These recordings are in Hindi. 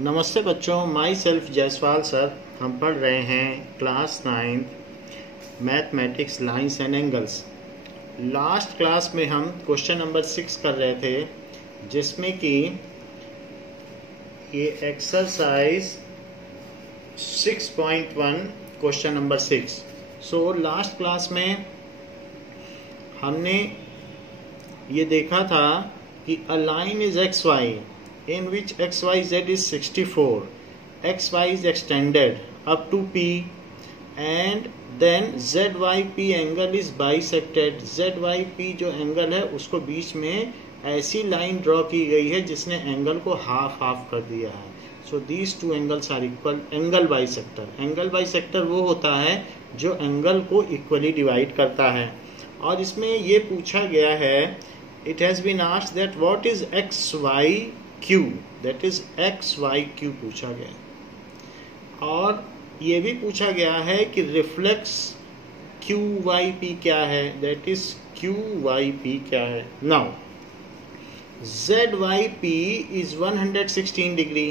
नमस्ते बच्चों, माई सेल्फ जायसवाल सर। हम पढ़ रहे हैं class 9 mathematics lines and angles. Last class में हम क्वेश्चन नंबर 6 कर रहे थे, जिसमें कि ये exercise 6.1 question number 6। So last class में हमने ये देखा था कि a line is X Y in which xyz is 64, xy is extended up to p, and then zyp angle is bisected। zyp जो एंगल है उसको बीच में ऐसी लाइन ड्रॉ की गई है जिसने एंगल को हाफ हाफ कर दिया है। So these two angles are equal. Angle bisector, angle bisector वो होता है जो एंगल को इक्वली डिवाइड करता है। और इसमें ये पूछा गया है, it has been asked that what is X Y Q, that is x y q पूछा गया। और ये भी पूछा गया है कि रिफ्लेक्स q y p क्या है, that is q y p क्या है। Now z y p is 116 degree.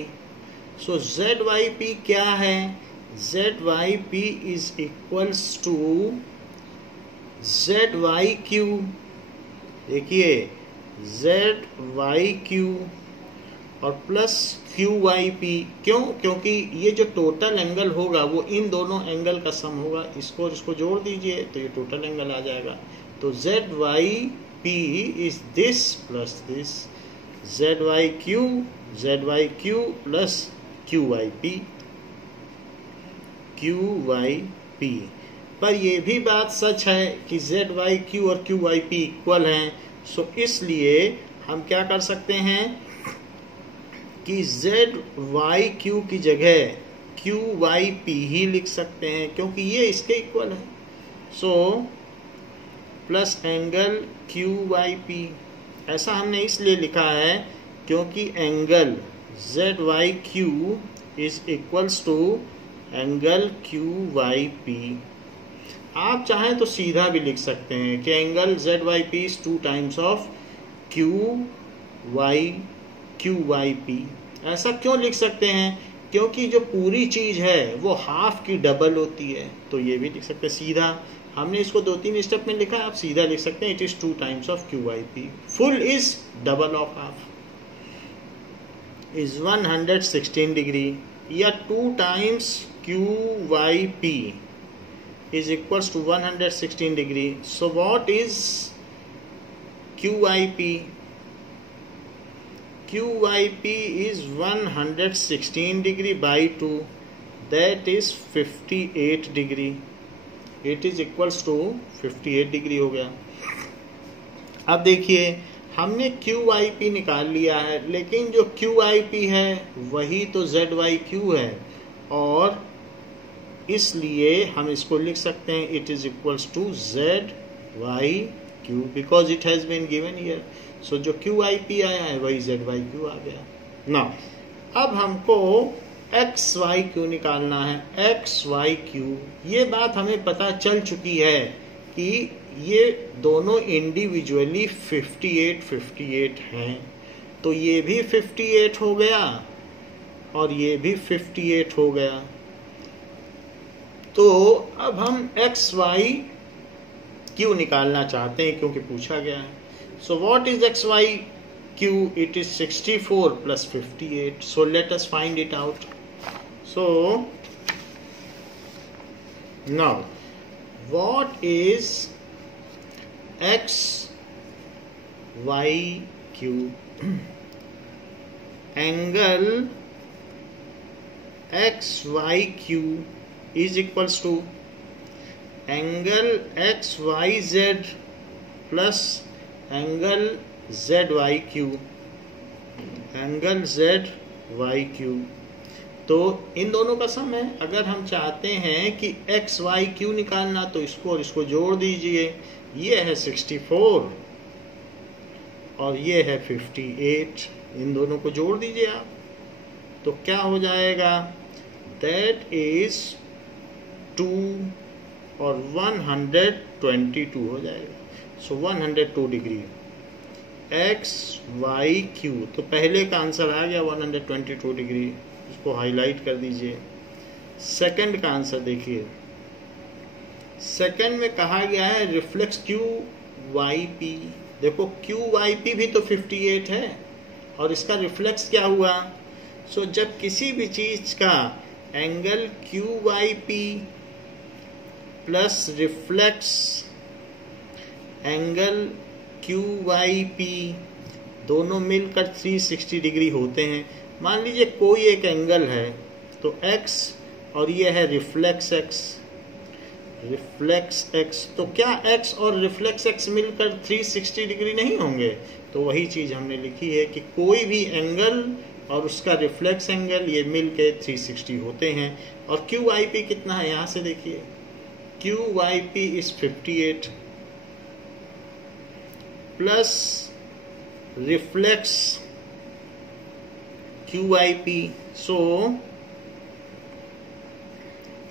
So z y p क्या है, z y p is equals to z y q। देखिए z y q और प्लस क्यू वाई पी। क्यों? क्योंकि ये जो टोटल एंगल होगा वो इन दोनों एंगल का सम होगा। इसको और इसको जोड़ दीजिए तो ये टोटल एंगल आ जाएगा। तो Z Y P is this plus this, Z Y Q plus Q Y P. पर ये भी बात सच है कि जेड वाई क्यू और क्यू वाई पी इक्वल हैं। सो इसलिए हम क्या कर सकते हैं कि जेड वाई क्यू की जगह क्यू वाई पी ही लिख सकते हैं, क्योंकि ये इसके इक्वल है। So plus angle Q Y P, ऐसा हमने इसलिए लिखा है क्योंकि angle Z Y Q is equals to angle Q Y P. आप चाहें तो सीधा भी लिख सकते हैं कि angle Z Y P is 2 times of Q Y P. ऐसा क्यों लिख सकते हैं? क्योंकि जो पूरी चीज है वो हाफ की डबल होती है। तो ये भी लिख सकते हैं सीधा। हमने इसको 2-3 स्टेप में लिखा, आप सीधा लिख सकते हैं, it is 2 times of Q Y P. Full is double of half is 116 degree, या 2 times Q Y P is equals to 116 degree. So what is Q Y P? QYP is 116 degree by 2, that is 58 degree। It is equals to 58 degree हो गया। अब देखिए हमने QYP निकाल लिया है, लेकिन जो QYP है वही तो ZYQ है, और इसलिए हम इसको लिख सकते हैं it is equals to ZYQ because it has been given here. So जो QYP आया है वही ZYQ आ गया ना। अब हमको XYQ निकालना है। XYQ, ये बात हमें पता चल चुकी है कि ये दोनों इंडिविजुअली 58 हैं। तो ये भी 58 हो गया और ये भी 58 हो गया। तो अब हम XYQ निकालना चाहते हैं क्योंकि पूछा गया है। So what is XYQ? It is 64 plus 58. So let us find it out. So now what is XYQ? Angle XYQ is equals to angle XYZ plus angle ZYQ, angle ZYQ। तो इन दोनों का सम है। अगर हम चाहते हैं कि XYQ निकालना तो इसको और इसको जोड़ दीजिए। ये है 64 और ये है 58, इन दोनों को जोड़ दीजिए आप, तो क्या हो जाएगा, दैट इज 2 और 122 हो जाएगा। सो 102 डिग्री XYQ। तो पहले का आंसर आ गया 122 डिग्री। इसको हाईलाइट कर दीजिए। सेकंड का आंसर देखिए, सेकंड में कहा गया है रिफ्लेक्स क्यू वाई पी। देखो क्यू वाई पी भी तो 58 है और इसका रिफ्लेक्स क्या हुआ। सो जब किसी भी चीज का angle Q Y P plus reflex angle Q Y P दोनों मिलकर 360 डिग्री होते हैं। मान लीजिए कोई एक एंगल है तो x और ये है रिफ्लेक्स x, तो क्या x और रिफ्लेक्स x मिलकर 360 डिग्री नहीं होंगे। तो वही चीज हमने लिखी है कि कोई भी एंगल और उसका रिफ्लेक्स एंगल ये मिलके 360 होते हैं। और क्यू आई पी कितना है, यहां से देखिए Q Y P is 58 plus reflects QIP, so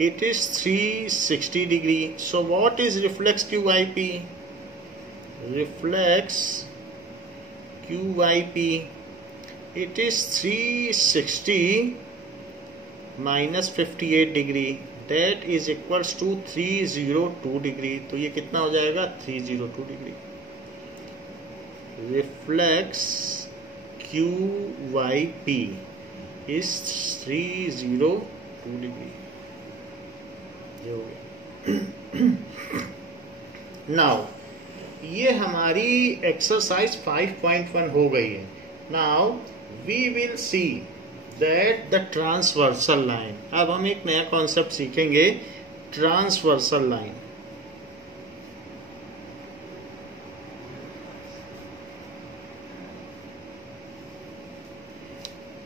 it is 360 degree. So what is reflex QIP? Reflex QIP, it is 360 minus 58 degree, that is equals to 302 degree. तो ये कितना हो जाएगा 302 degree. Reflex QYP is 302 degree। ये हो गया। नाउ ये हमारी एक्सरसाइज 5.1 हो गई है। Now we will see that the transversal line. अब हम एक नया कॉन्सेप्ट सीखेंगे, transversal line.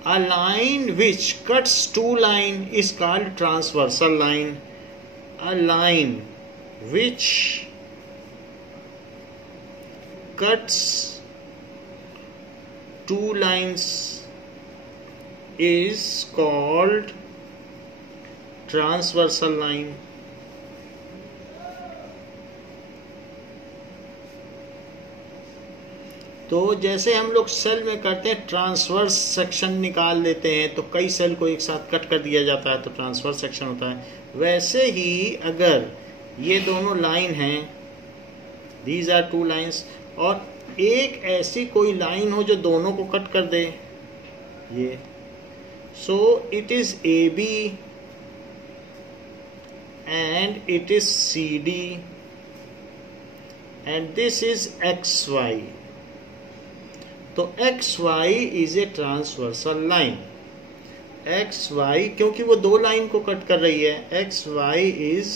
A line which cuts two lines is called transversal line. A line which cuts two lines is called transversal line. तो जैसे हम लोग सेल में करते हैं ट्रांसवर्स सेक्शन निकाल लेते हैं, तो कई सेल को एक साथ कट कर दिया जाता है तो ट्रांसवर्स सेक्शन होता है। वैसे ही अगर ये दोनों लाइन हैं, दीज आर टू लाइंस, और एक ऐसी कोई लाइन हो जो दोनों को कट कर दे, ये, so it is A B and it is C D and this is X Y. तो X Y is a transversal line. X Y क्योंकि वो दो लाइन को कट कर रही है, X Y is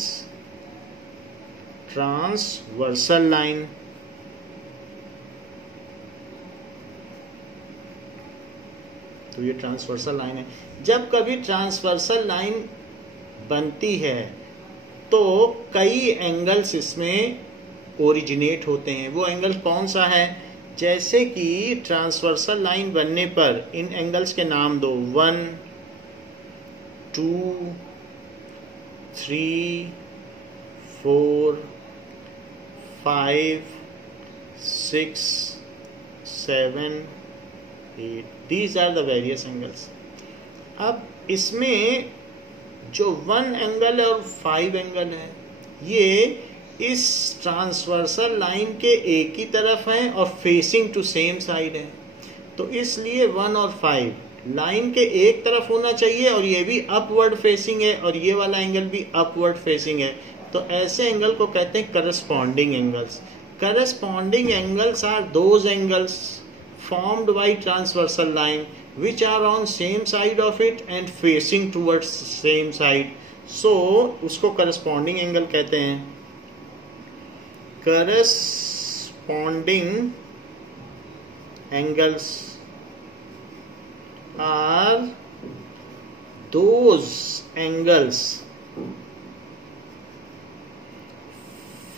transversal line. तो ये ट्रांसवर्सल लाइन है। जब कभी ट्रांसवर्सल लाइन बनती है तो कई एंगल्स इसमें ओरिजिनेट होते हैं। वो एंगल कौन सा है, जैसे कि ट्रांसवर्सल लाइन बनने पर इन एंगल्स के नाम दो, 1 2 3 4 5 6 7 8, these are the various angles। अब इसमें जो 1 एंगल और 5 एंगल है, ये इस ट्रांसवर्सल लाइन के एक ही तरफ है और फेसिंग टू सेम साइड है। तो इसलिए 1 और 5 लाइन के एक तरफ होना चाहिए और ये भी अपवर्ड फेसिंग है और ये वाला एंगल भी अपवर्ड फेसिंग है। तो ऐसे एंगल को कहते हैं corresponding angles. Corresponding angles are those angles formed by transversal line which are on same side of it and facing towards same side, so उसको corresponding angle कहते हैं। corresponding angles are those angles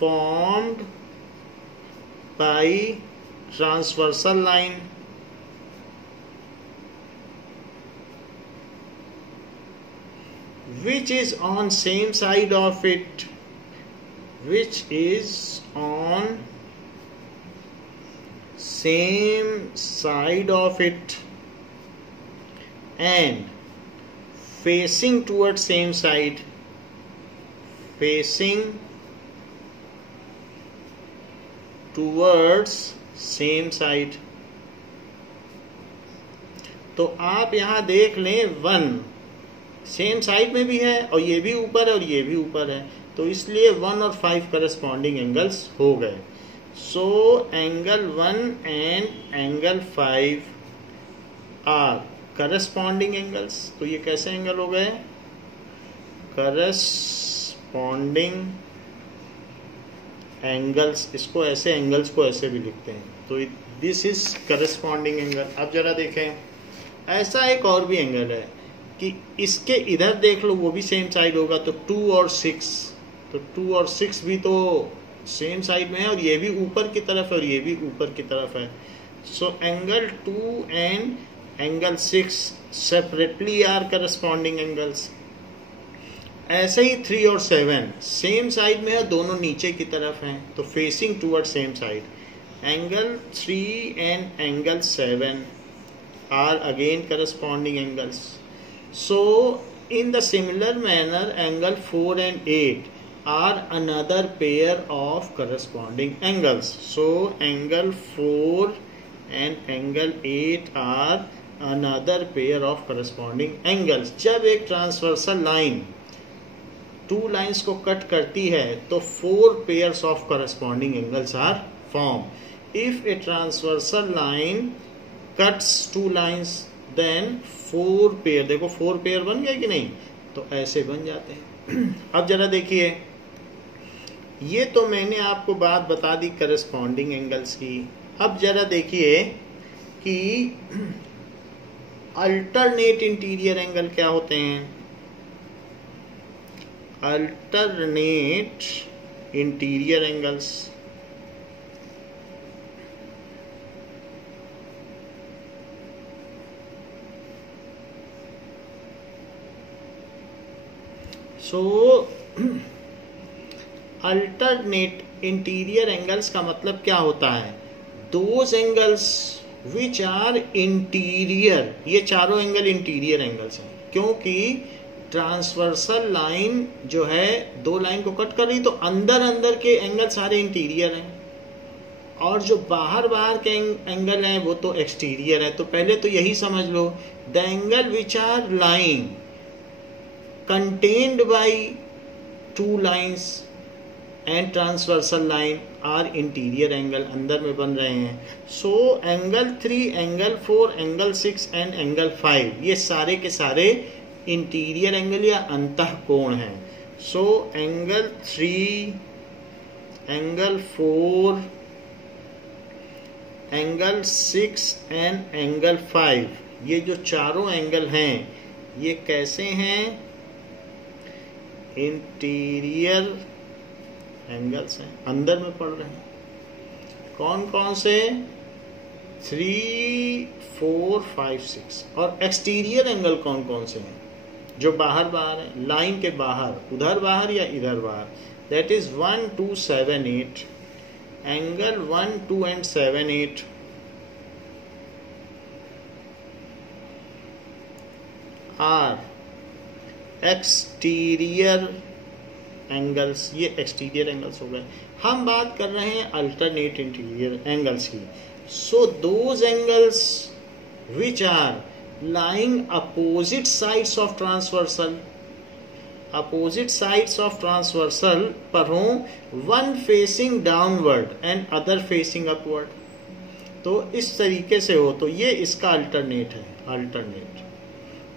formed by transversal line which is on same side of it, which is on same side of it and facing towards same side, facing towards same side। तो आप यहां देख लें 1 सेम साइड में भी है और ये भी ऊपर है और ये भी ऊपर है, तो इसलिए 1 और 5 करस्पॉन्डिंग एंगल्स हो गए। So angle 1 and angle 5 are corresponding angles. तो ये कैसे एंगल हो गए? Corresponding angles. इसको ऐसे, एंगल्स को ऐसे भी लिखते हैं। तो दिस इज करस्पॉन्डिंग एंगल। अब जरा देखें, ऐसा एक और भी एंगल है कि इसके इधर देख लो, वो भी सेम साइड होगा, तो 2 और 6, तो 2 और 6 भी तो सेम साइड में है और ये भी ऊपर की तरफ है और ये भी ऊपर की तरफ है। So angle 2 and angle 6 separately are corresponding angles. ऐसे ही 3 और 7 सेम साइड में है, दोनों नीचे की तरफ हैं, तो facing toward same side. Angle 3 and angle 7 are again corresponding angles. So, in the similar manner, angle 4 and 8 are another pair of corresponding angles. So, angle 4 and angle 8 are another pair of corresponding angles. जब एक ट्रांसवर्सल लाइन 2 लाइन्स को कट करती है तो 4 pairs of corresponding angles are formed. If a transversal line cuts 2 lines, then 4 pair, देखो 4 पेयर बन गए कि नहीं, तो ऐसे बन जाते हैं। अब जरा देखिए, ये तो मैंने आपको बात बता दी करस्पॉन्डिंग एंगल्स की। अब जरा देखिए कि अल्टरनेट इंटीरियर एंगल क्या होते हैं। Alternate interior angles, so alternate interior angles का मतलब क्या होता है? Those angles which are interior. ये चारों एंगल इंटीरियर एंगल्स हैं, क्योंकि ट्रांसवर्सल लाइन जो है 2 लाइन को कट कर रही, तो अंदर अंदर के एंगल सारे इंटीरियर हैं और जो बाहर बाहर के एंगल हैं वो तो एक्सटीरियर है। तो पहले तो यही समझ लो, the angle which are line contained by 2 lines and transversal line are interior angle, अंदर में बन रहे हैं। So angle 3, angle 4, angle 6 and angle 5 ये सारे के सारे इंटीरियर एंगल या अंतःकोण हैं। So angle 3, angle 4, angle 6 and angle 5 ये जो चारों एंगल हैं ये कैसे हैं? इंटीरियर एंगल्स हैं, अंदर में पड़ रहे हैं। कौन कौन से? 3, 4, 5, 6। और एक्सटीरियर एंगल कौन कौन से हैं? जो बाहर बाहर है, लाइन के बाहर, उधर बाहर या इधर बाहर। That is 1, 2, 7, 8। Angle 1, 2 and 7, 8 are exterior angles. ये एक्सटीरियर एंगल्स हो गए। हम बात कर रहे हैं अल्टरनेट इंटीरियर एंगल्स की। So those angles which are lying opposite sides of transversal, opposite sides of transversal पर हो, one facing downward and other facing upward. तो इस तरीके से हो तो ये इसका अल्टरनेट है। अल्टरनेट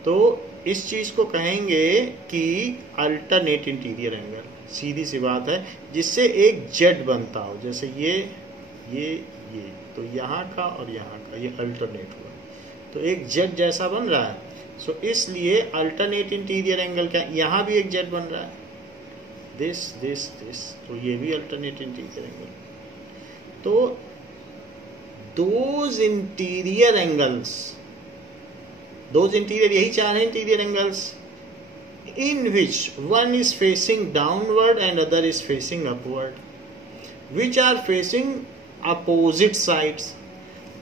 तो इस चीज को कहेंगे कि अल्टरनेट इंटीरियर एंगल। सीधी सी बात है, जिससे एक जेड बनता हो, जैसे ये तो यहाँ का और यहाँ का ये अल्टरनेट हुआ, तो एक जेड जैसा बन रहा है। सो इसलिए अल्टरनेट इंटीरियर एंगल क्या, यहाँ भी एक जेड बन रहा है, दिस, तो ये भी अल्टरनेट इंटीरियर एंगल। तो दोज इंटीरियर एंगल्स, दोज इंटीरियर, यही चार हैं interior angles, in which one is facing downward and other is facing upward, which are facing opposite sides,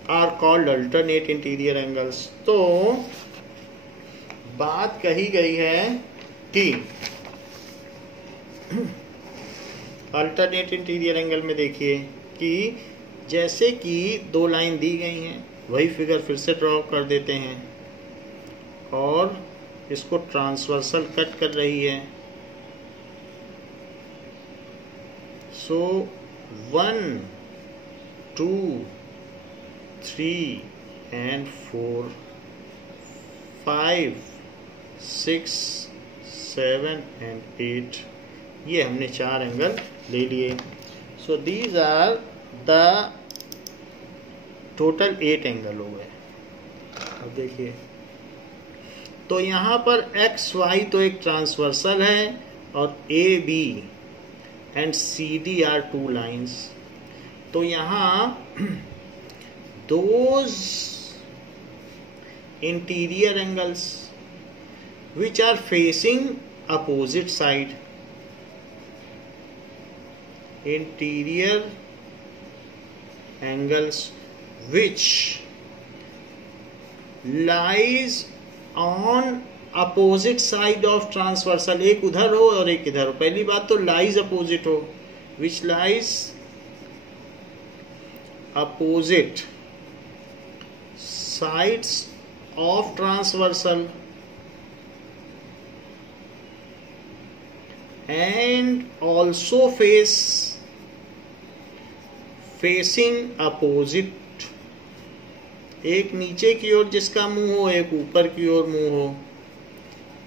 are called alternate interior angles. तो बात कही गई है कि अल्टरनेट इंटीरियर एंगल में देखिए कि जैसे कि दो लाइन दी गई हैं, वही फिगर फिर से ड्रॉ कर देते हैं और इसको ट्रांसवर्सल कट कर रही है। सो 1 2 3 and 4 5 6 7 and 8, ये हमने 4 एंगल ले लिए। So these are the total 8 angle हो गए। अब देखिए, तो यहाँ पर एक्स वाई तो एक ट्रांसवर्सल है और A B and C D are 2 lines. तो यहाँ दोज इंटीरियर एंगल्स which are facing opposite side, interior angles which lies on opposite side of transversal, एक उधर हो और एक इधर हो। पहली बात तो lies opposite हो, which lies opposite sides of transversal and also facing opposite, एक नीचे की ओर जिसका मुंह हो, एक ऊपर की ओर मुंह हो,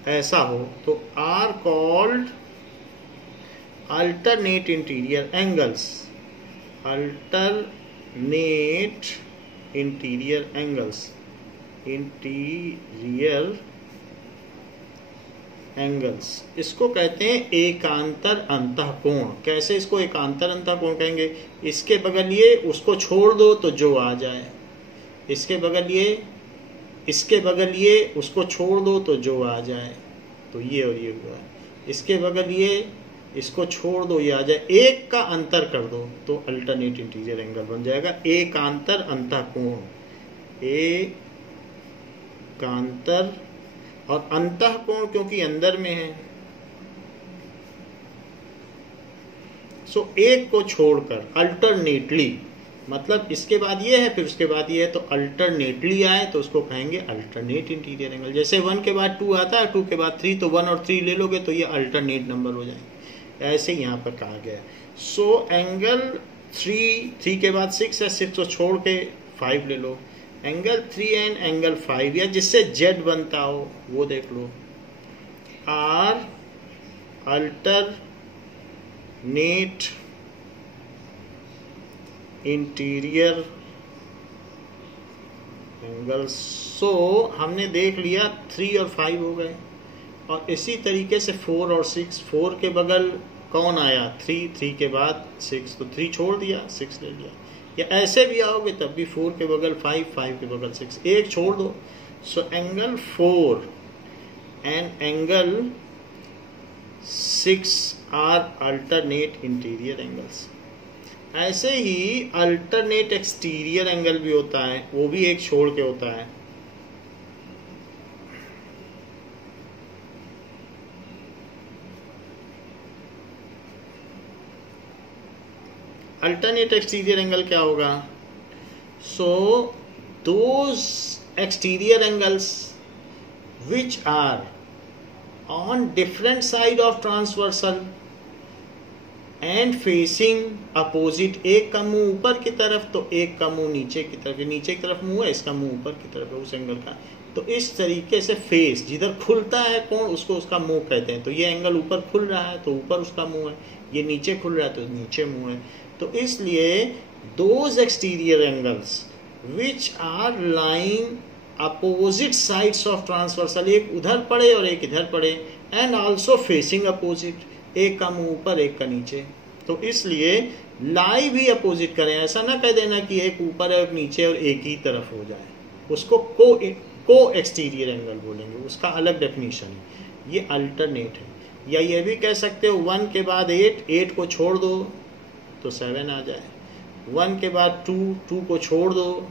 ऐसा हो, तो are called alternate interior angles. Alternate interior angles, interior angles, इसको कहते हैं एकांतर अंतःकोण। कैसे इसको एकांतर अंतःकोण कहेंगे? इसके बगल ये, उसको छोड़ दो तो जो आ जाए, इसके बगल ये, इसके बगल ये, उसको छोड़ दो तो जो आ जाए, तो ये और ये हुआ। इसके बगल ये, इसको छोड़ दो ये आ जाए, एक का अंतर कर दो तो अल्टरनेट इंटीरियर एंगल बन जाएगा एकांतर अंतःकोण। एकांतर और अंतःकोण क्योंकि अंदर में है, सो एक को छोड़कर अल्टरनेटली, मतलब इसके बाद ये है फिर उसके बाद ये है, तो अल्टरनेटली आए तो उसको कहेंगे अल्टरनेट इंटीरियर एंगल। जैसे 1 के बाद 2 आता है, 2 के बाद 3, तो 1 और 3 ले लोगे तो ये अल्टरनेट नंबर हो जाएंगे। ऐसे यहाँ पर कहा गया। सो एंगल 3 के बाद 6 है, 6 को छोड़ के 5 ले लो। एंगल 3 एंड एंगल 5, या जिससे जेड बनता हो वो देख लो, आर अल्टरनेट इंटीरियर एंगल्स। सो हमने देख लिया 3 और 5 हो गए, और इसी तरीके से 4 और 6, 4 के बगल कौन आया? 3 के बाद 6, तो 3 छोड़ दिया, 6 ले लिया। या ऐसे भी आओगे तब भी 4 के बगल 5, 5 के बगल 6, एक छोड़ दो। So angle 4 and angle 6 are alternate interior angles. ऐसे ही अल्टरनेट एक्सटीरियर एंगल भी होता है, वो भी एक छोड़ के होता है। अल्टरनेट एक्सटीरियर एंगल क्या होगा? So those exterior angles which are on different side of transversal and facing opposite, एक का मुंह ऊपर की तरफ तो एक का मुंह नीचे की तरफ, नीचे की तरफ मुंह है, इसका मुंह ऊपर की तरफ है उस एंगल का। तो इस तरीके से फेस जिधर खुलता है कोण उसको उसका मुंह कहते हैं। तो ये एंगल ऊपर खुल रहा है तो ऊपर उसका मुंह है, ये नीचे खुल रहा है तो नीचे मुंह है। तो इसलिए those exterior angles which are lying opposite sides of transversal, एक उधर पड़े और एक इधर पड़े, एंड आल्सो फेसिंग अपोजिट, एक का मुंह ऊपर एक का नीचे। तो इसलिए लाई भी अपोजिट करें, ऐसा ना कह देना कि एक ऊपर है और नीचे और एक ही तरफ हो जाए, उसको को एक्सटीरियर एंगल बोलेंगे, उसका अलग डेफिनेशन है। ये अल्टरनेट है। या ये भी कह सकते हो 1 के बाद 8 को छोड़ दो तो 7 आ जाए, 1 के बाद 2 को छोड़ दो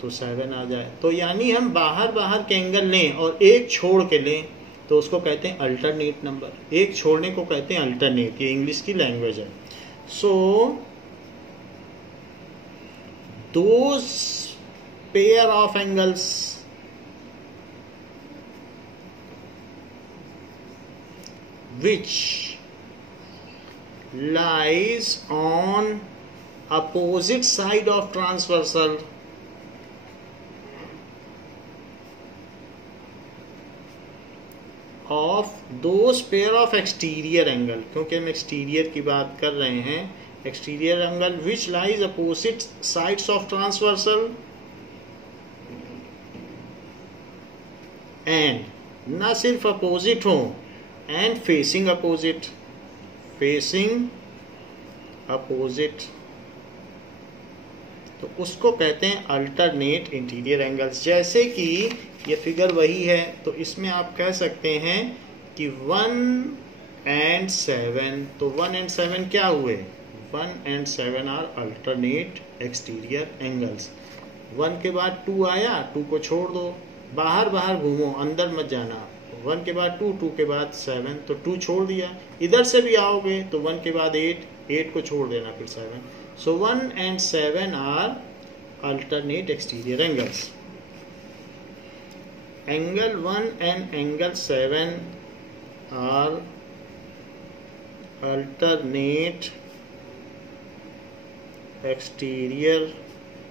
तो 7 आ जाए। तो यानी हम बाहर बाहर के एंगल लें और एक छोड़ के लें तो उसको कहते हैं अल्टरनेट नंबर। एक छोड़ने को कहते हैं अल्टरनेट, ये इंग्लिश की लैंग्वेज है। So those pair of angles which lies on opposite side of transversal of those pair of exterior angle, क्योंकि हम एक्सटीरियर की बात कर रहे हैं, exterior angle which lies opposite sides of transversal and ना सिर्फ अपोजिट हो and facing opposite, facing opposite, तो उसको कहते हैं अल्टरनेट इंटीरियर एंगल्स। जैसे कि ये फिगर वही है, तो इसमें आप कह सकते हैं कि 1 and 7, तो 1 and 7 क्या हुए? 1 and 7 are alternate exterior angles. 1 के बाद 2 आया, 2 को छोड़ दो, बाहर बाहर घूमो, अंदर मत जाना। 1 के बाद 2, 2 के बाद 7, तो 2 छोड़ दिया। इधर से भी आओगे तो 1 के बाद 8, 8 को छोड़ देना, फिर 7। So 1 and 7 are alternate exterior angles. Angle 1 and angle 7 are alternate exterior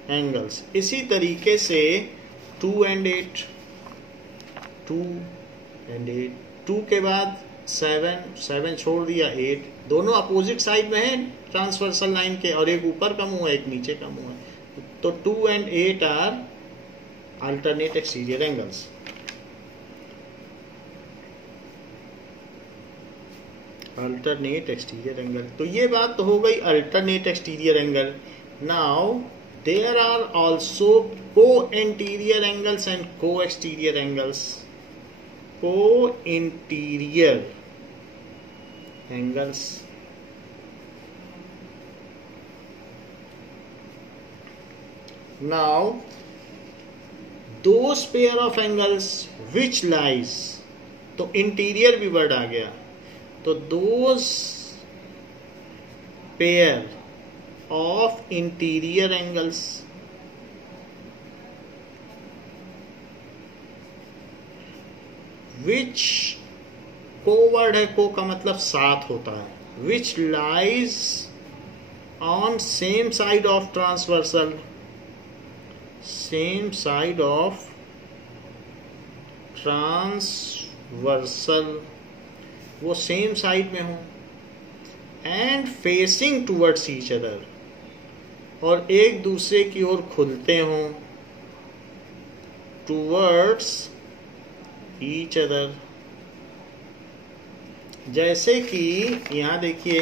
angles. इसी तरीके से 2 and 8, 2 and 8, 2 के बाद 7, 7 छोड़ दिया, 8, दोनों अपोजिट साइड में हैं ट्रांसवर्सल लाइन के, और एक ऊपर का मुंह है, एक नीचे का मुंह है। तो 2 and 8 are alternate exterior angles. Alternate exterior angle, तो ये बात तो हो गई alternate exterior angle. Now there are also co interior angles and co exterior angles. Co-interior angles, now those pair of angles which lies, तो इंटीरियर भी वर्ड आ गया, तो those pair of interior angles which, को वर्ड है, को का मतलब साथ होता है। which lies on same side of transversal, same side of transversal, वो सेम साइड में हो, and facing towards each other, और एक दूसरे की ओर खुलते हों, टूवर्ड्स ईच अदर। जैसे कि यहाँ देखिए,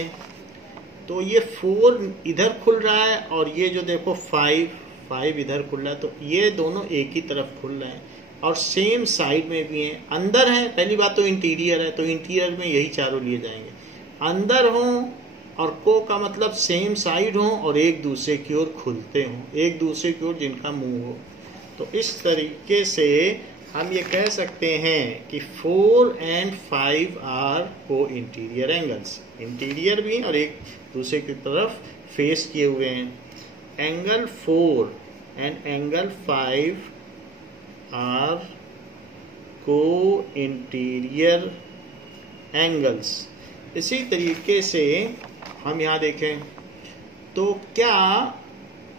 तो ये 4 इधर खुल रहा है और ये जो देखो 5 इधर खुल रहा है, तो ये दोनों एक ही तरफ खुल रहे हैं और सेम साइड में भी हैं। अंदर है, पहली बात तो इंटीरियर है, तो इंटीरियर में यही चारों लिए जाएंगे। अंदर हो और को का मतलब सेम साइड हो और एक दूसरे की ओर खुलते हों, एक दूसरे की ओर जिनका मुंह हो। तो इस तरीके से हम ये कह सकते हैं कि 4 and 5 are co interior angles, interior भी और एक दूसरे की तरफ फेस किए हुए हैं। Angle 4 and angle 5 are co interior angles. इसी तरीके से हम यहाँ देखें तो क्या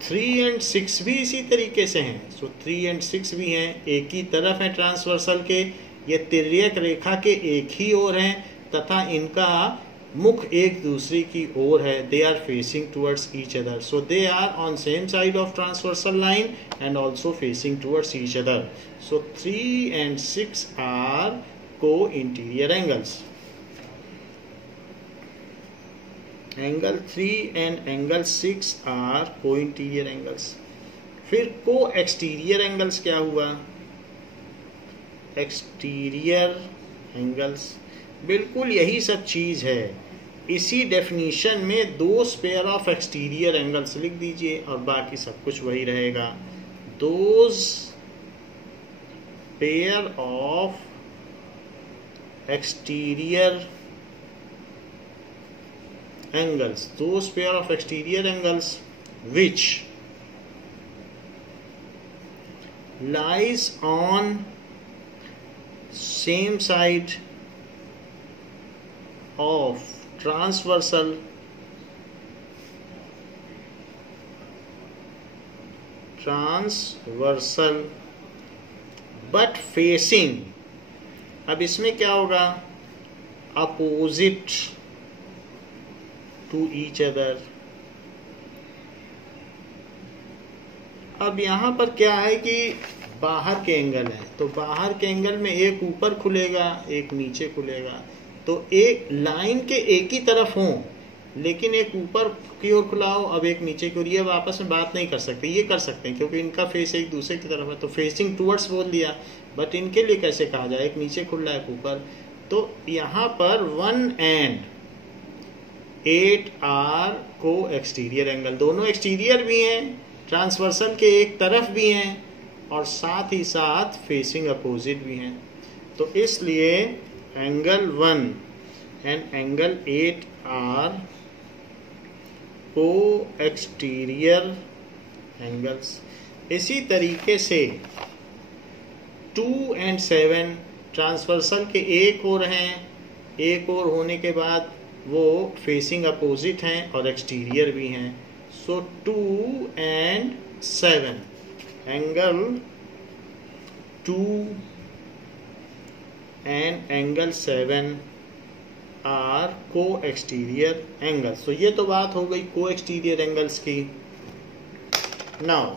3 and 6 भी इसी तरीके से हैं। सो 3 and 6 भी हैं, एक ही तरफ है ट्रांसवर्सल के, ये तिर्यक रेखा के एक ही ओर हैं तथा इनका मुख एक दूसरे की ओर है। They are facing towards each other, so they are on same side of transversal line and also facing towards each other. So 3 and 6 are co interior angles. Angle 3 and angle 6 are co interior angles. फिर को एक्सटीरियर एंगल्स क्या हुआ? एक्सटीरियर एंगल्स बिल्कुल यही सब चीज है। इसी डेफिनेशन में 2 पेयर ऑफ एक्सटीरियर एंगल्स लिख दीजिए और बाकी सब कुछ वही रहेगा। those pair of exterior angles which lies on same side of transversal but facing, अब इसमें क्या होगा, अपोजिट टू ईच अदर। अब यहां पर क्या है कि बाहर के एंगल है, तो बाहर के एंगल में एक ऊपर खुलेगा एक नीचे खुलेगा, तो एक लाइन के एक ही तरफ हो लेकिन एक ऊपर की ओर खुला हो, अब एक नीचे की ओर, ये आपस में बात नहीं कर सकते। ये कर सकते हैं क्योंकि इनका फेस एक दूसरे की तरफ है, तो फेसिंग टुवर्ड्स बोल दिया, बट इनके लिए कैसे कहा जाए, एक नीचे खुल रहा है एक ऊपर। तो यहाँ पर 1 and 8 are co exterior angle, दोनों एक्सटीरियर भी हैं, ट्रांसवर्सल के एक तरफ भी हैं और साथ ही साथ फेसिंग अपोजिट भी हैं। तो इसलिए angle 1 and angle 8 are co exterior angles. इसी तरीके से 2 and 7 ट्रांसवर्सल के एक ओर हैं, एक ओर होने के बाद वो फेसिंग अपोजिट हैं और एक्सटीरियर भी हैं। So 2 and 7 angle 2 and angle 7 are co exterior angles. तो ये तो बात हो गई को एक्सटीरियर एंगल्स की। नाउ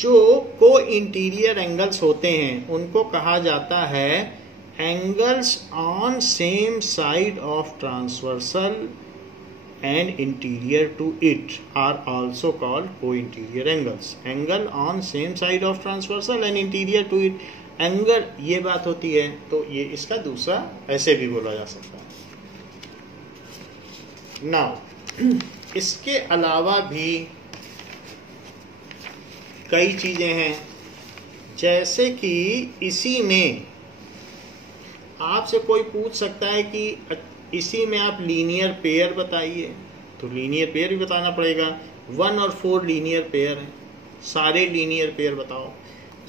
जो को इंटीरियर एंगल्स होते हैं उनको कहा जाता है angles on same side of transversal and interior to it are also called co interior angles. Angle on same side of transversal and interior to it, angle ये बात होती है, तो ये इसका दूसरा ऐसे भी बोला जा सकता है। नाउ इसके अलावा भी कई चीजें हैं, जैसे कि इसी में आपसे कोई पूछ सकता है कि इसी में आप लीनियर पेयर बताइए, तो लीनियर पेयर भी बताना पड़ेगा। 1 और 4 लीनियर पेयर हैं, सारे लीनियर पेयर बताओ।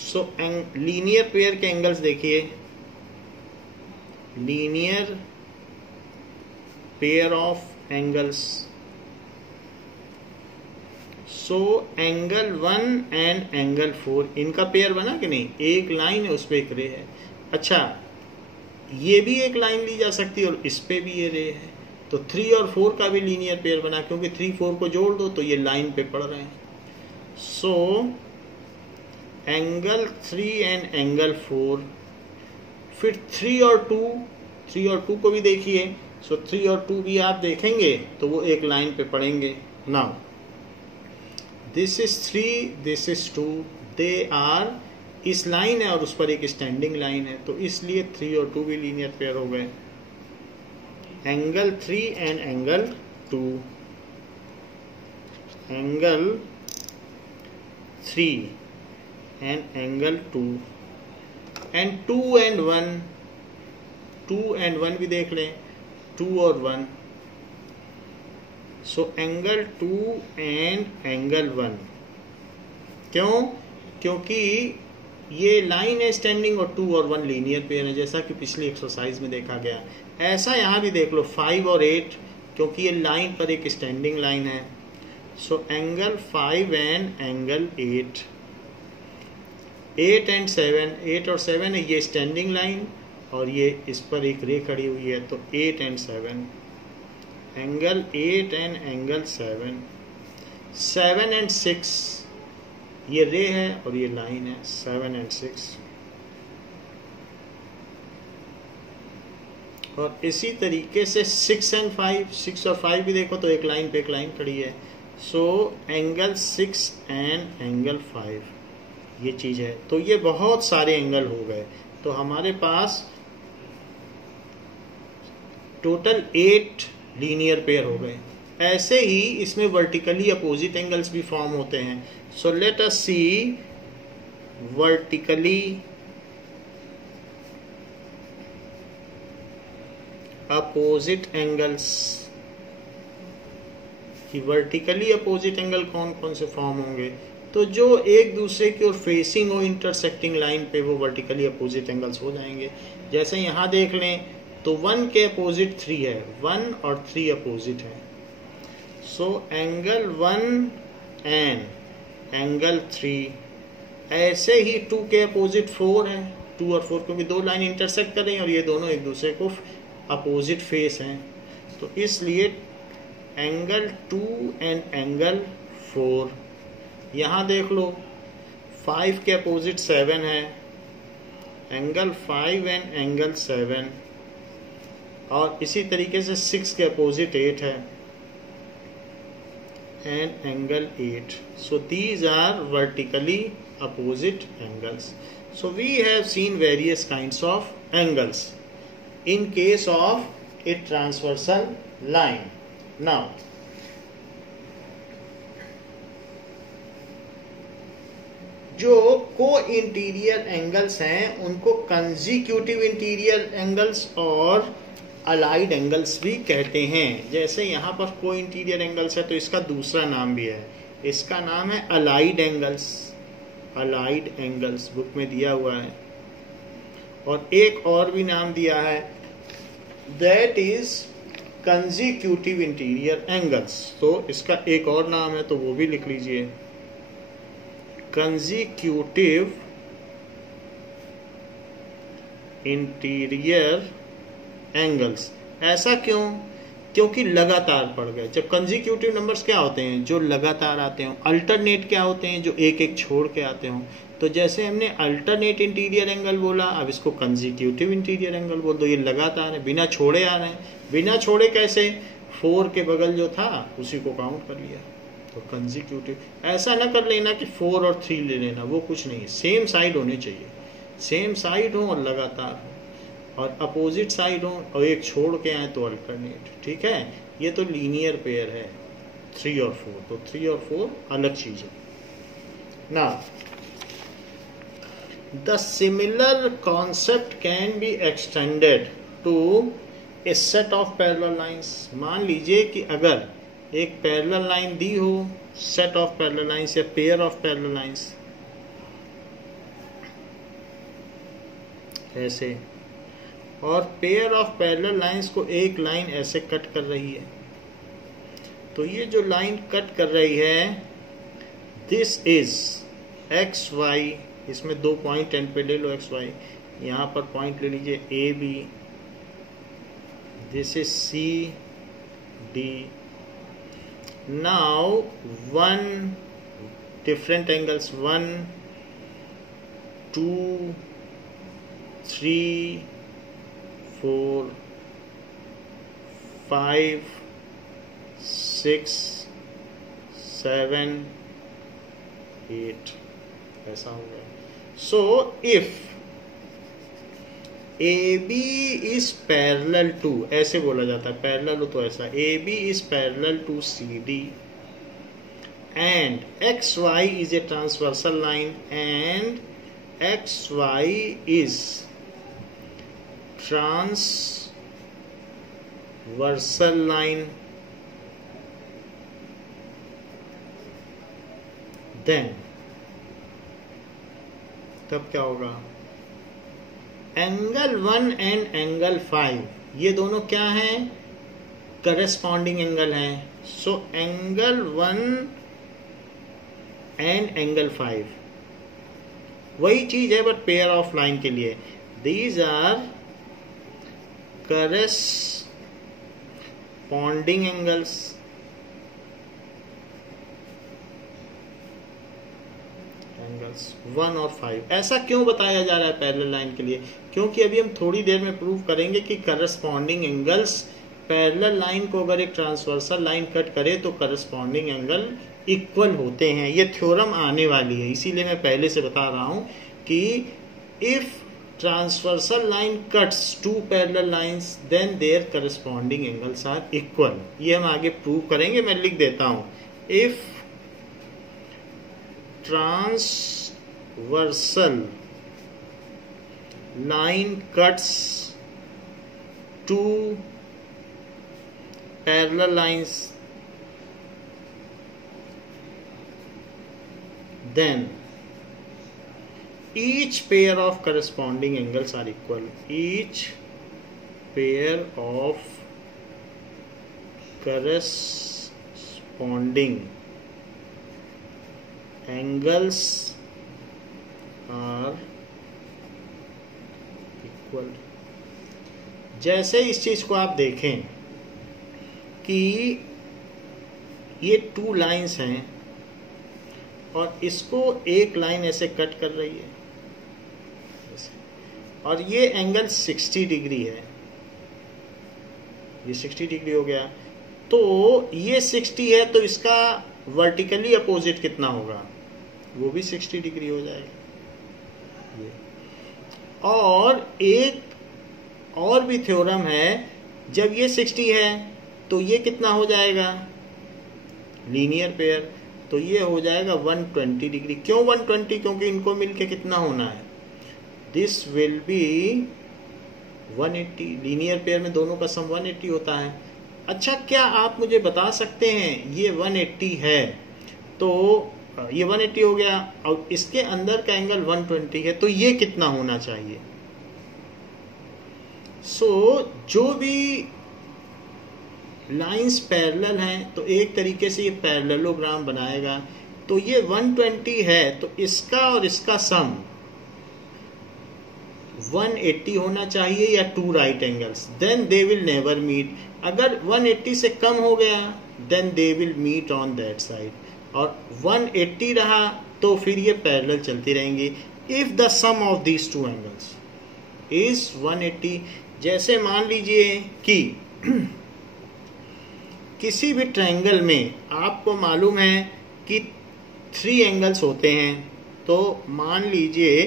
सो लीनियर पेयर के एंगल्स देखिए, linear pair of angles. So angle 1 and angle 4 इनका पेयर बना कि नहीं, एक लाइन है उस पर एक रे है। अच्छा, ये भी एक लाइन ली जा सकती है और इस पे भी ये रे है, तो 3 और 4 का भी लीनियर पेयर बना, क्योंकि 3 4 को जोड़ दो तो ये लाइन पे पड़ रहे हैं। सो एंगल 3 एंड एंगल 4, फिर 3 और 2 को भी देखिए। सो 3 और 2 भी आप देखेंगे तो वो एक लाइन पे पड़ेंगे। Now this is 3, this is 2, they are, इस लाइन है और उस पर एक स्टैंडिंग लाइन है, तो इसलिए 3 और 2 भी लीनियर पेयर हो गए। Angle 3 and angle 2, angle 3 and angle 2 and 2 and 1 भी देख लें, 2 और 1। सो एंगल 2 and एंगल 1, क्यों? क्योंकि ये लाइन है स्टैंडिंग और 2 और 1 लीनियर पेयर है, जैसा कि पिछली एक्सरसाइज में देखा गया। ऐसा यहाँ भी देख लो 5 और 8, क्योंकि ये लाइन पर एक स्टैंडिंग लाइन है। So angle 5 and angle 8, 8 and 7, 8 और 7 है, ये स्टैंडिंग लाइन और ये इस पर एक रे खड़ी हुई है, तो 8 and 7, angle 8 and angle 7, 7 and 6, ये रे है और ये लाइन है, 7 and 6। और इसी तरीके से 6 and 5, 6 और 5 भी देखो तो एक लाइन पे एक लाइन खड़ी है। सो एंगल 6 एंड एंगल 5, ये चीज है। तो ये बहुत सारे एंगल हो गए, तो हमारे पास टोटल 8 लीनियर पेयर हो गए। ऐसे ही इसमें वर्टिकली अपोजिट एंगल्स भी फॉर्म होते हैं. सो लेट अस सी वर्टिकली अपोजिट एंगल्स. कि वर्टिकली अपोजिट एंगल कौन कौन से फॉर्म होंगे. तो जो एक दूसरे की ओर फेसिंग हो इंटरसेक्टिंग लाइन पे, वो वर्टिकली अपोजिट एंगल्स हो जाएंगे. जैसे यहाँ देख लें तो 1 के अपोजिट 3 है, 1 और 3 अपोजिट है. So angle 1 and angle 3. ऐसे ही 2 के अपोजिट 4 है, 2 और 4 क्योंकि दो लाइन इंटरसेक्ट कर रही हैं और ये दोनों एक दूसरे को अपोजिट फेस हैं. तो इसलिए एंगल 2 एंड एंगल 4. यहाँ देख लो 5 के अपोजिट 7 है, एंगल 5 एंड एंगल 7. और इसी तरीके से 6 के अपोजिट 8 है and angle 8. So these are vertically opposite angles. So we have seen various kinds of angles in case of a transversal line. Now जो को इंटीरियर एंगल्स हैं उनको कंजिक्यूटिव इंटीरियर एंगल्स और अलाइड एंगल्स भी कहते हैं. जैसे यहाँ पर को इंटीरियर एंगल्स है तो इसका दूसरा नाम भी है, इसका नाम है allied angles. Allied angles book में दिया हुआ है. और एक और भी नाम दिया है, that is consecutive interior angles. तो इसका एक और नाम है तो वो भी लिख लीजिए, कंजिक्यूटिव इंटीरियर एंगल्स. ऐसा क्यों? क्योंकि लगातार पड़ गए. जब कंजिक्यूटिव नंबर्स क्या होते हैं? जो लगातार आते हो. अल्टरनेट क्या होते हैं? जो एक एक छोड़ के आते हो. तो जैसे हमने अल्टरनेट इंटीरियर एंगल बोला, अब इसको कंजिक्यूटिव इंटीरियर एंगल बोल दो. ये लगातार है, बिना छोड़े आ रहे हैं. बिना छोड़े कैसे? 4 के बगल जो था उसी को काउंट कर लिया, तो कंजिक्यूटिव. ऐसा ना कर लेना कि 4 और 3 ले लेना, वो कुछ नहीं है. सेम साइड होनी चाहिए, सेम साइड हो और लगातार हो. और अपोजिट साइड हो और एक छोड़ के आए तो अल्टरनेट. ठीक है, ये तो लीनियर पेयर है 3 और 4. तो 3 और 4 अलग चीज है. Now the similar concept can be extended to a set of parallel lines. मान लीजिए कि अगर एक पैरेलल लाइन दी हो, सेट ऑफ पैरेलल लाइंस या पेयर ऑफ पैरेलल लाइंस ऐसे, और पेयर ऑफ पैरेलल लाइंस को एक लाइन ऐसे कट कर रही है. तो ये जो लाइन कट कर रही है, दिस इज एक्स वाई. इसमें 2 पॉइंट एंड पे ले लो एक्स वाई. यहाँ पर पॉइंट ले लीजिए A B. This is C D. Now 1 different angles 1 2 3 4 5 6 7 8 ऐसा हो गया. So if A B is parallel to, ऐसे बोला जाता है, पैरेलल हो तो ऐसा, A B is parallel to C D and X Y is a transversal line and X Y is transversal line, then तब क्या होगा? एंगल 1 एंड एंगल 5 ये दोनों क्या हैं? करस्पॉन्डिंग एंगल हैं. सो एंगल 1 एंड एंगल 5 वही चीज है बट पेयर ऑफ लाइन के लिए. These are corresponding angles. एंगल्स 1 और 5. ऐसा क्यों बताया जा रहा है पैरेलल लाइन के लिए? क्योंकि अभी हम थोड़ी देर में प्रूव करेंगे कि करस्पॉन्डिंग एंगल्स, पैरेलल लाइन को अगर एक ट्रांसवर्सल लाइन कट करे तो करस्पॉन्डिंग एंगल इक्वल होते हैं. ये थ्योरम आने वाली है, इसीलिए मैं पहले से बता रहा हूं कि if transversal line cuts two parallel lines, then their corresponding angles are equal. ये हम आगे प्रूव करेंगे, मैं लिख देता हूं. If transversal line cuts two parallel lines, then each pair of corresponding angles are equal. Each pair of corresponding angles are equal. जैसे इस चीज को आप देखें कि ये टू लाइंस हैं और इसको एक लाइन ऐसे कट कर रही है और ये एंगल 60 डिग्री है, ये 60 डिग्री हो गया. तो ये 60 है तो इसका वर्टिकली अपोजिट कितना होगा, वो भी 60 डिग्री हो जाएगा. ये और एक और भी थ्योरम है, जब ये 60 है तो ये कितना हो जाएगा, लीनियर पेयर, तो ये हो जाएगा 120 डिग्री. क्यों 120? क्योंकि इनको मिलके कितना होना है, this will be 180. Linear pair में दोनों का सम 180 होता है. अच्छा, क्या आप मुझे बता सकते हैं ये 180 है तो ये 180 हो गया और इसके अंदर का एंगल 120 है, तो ये कितना होना चाहिए. जो भी लाइंस पैरेलल हैं तो एक तरीके से ये पैरेललोग्राम बनाएगा. तो ये 120 है तो इसका और इसका सम 180 होना चाहिए या two right angles, then they will never meet. अगर 180 से कम हो गया then they will meet on that side, और 180 रहा तो फिर ये पैरेलल चलती रहेंगी. If the sum of these two angles is 180, जैसे मान लीजिए कि किसी भी ट्रायंगल में आपको मालूम है कि 3 एंगल्स होते हैं. तो मान लीजिए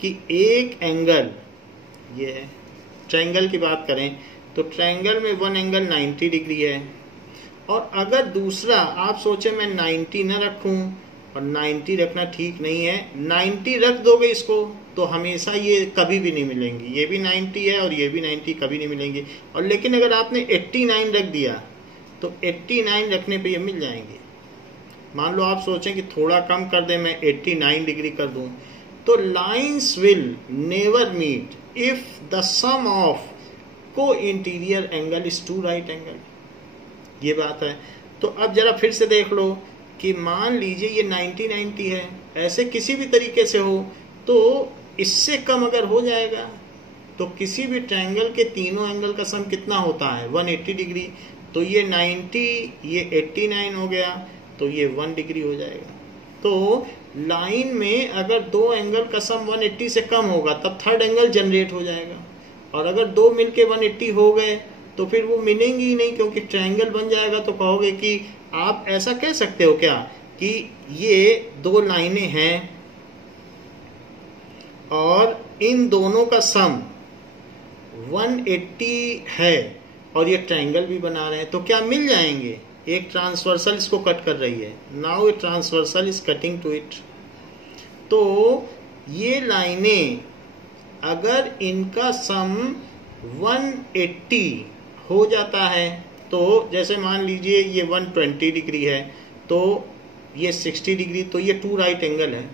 कि एक एंगल, ये है ट्रायंगल की बात करें तो ट्रायंगल में वन एंगल 90 डिग्री है, और अगर दूसरा आप सोचे मैं 90 न रखूं, और 90 रखना ठीक नहीं है, 90 रख दोगे इसको तो हमेशा ये कभी भी नहीं मिलेंगी. ये भी 90 है और ये भी 90, कभी नहीं मिलेंगी. और लेकिन अगर आपने 89 रख दिया तो 89 रखने पे ये मिल जाएंगे. मान लो आप सोचें कि थोड़ा कम कर दें, मैं 89 डिग्री कर दूं, तो lines will never meet if the sum of co interior angle is two right angle. ये बात है. तो अब जरा फिर से देख लो कि मान लीजिए ये 90 है, ऐसे किसी भी तरीके से हो तो इससे कम अगर हो जाएगा तो किसी भी ट्रायंगल के तीनों एंगल का सम कितना होता है, 180 डिग्री. तो ये 90, ये 89 हो गया तो ये 1 डिग्री हो जाएगा. तो लाइन में अगर दो एंगल का सम 180 से कम होगा तब थर्ड एंगल जनरेट हो जाएगा, और अगर दो मिलके 180 हो गए तो फिर वो मिलेंगे ही नहीं क्योंकि ट्रायंगल बन जाएगा. तो कहोगे कि आप ऐसा कह सकते हो क्या कि ये दो लाइनें हैं और इन दोनों का सम 180 है और ये ट्रायंगल भी बना रहे हैं, तो क्या मिल जाएंगे. एक ट्रांसवर्सल इसको कट कर रही है, now a transversal is cutting two it. तो ये लाइनें अगर इनका सम 180 हो जाता है, तो जैसे मान लीजिए ये 120 डिग्री है तो ये 60 डिग्री, तो ये टू राइट एंगल है.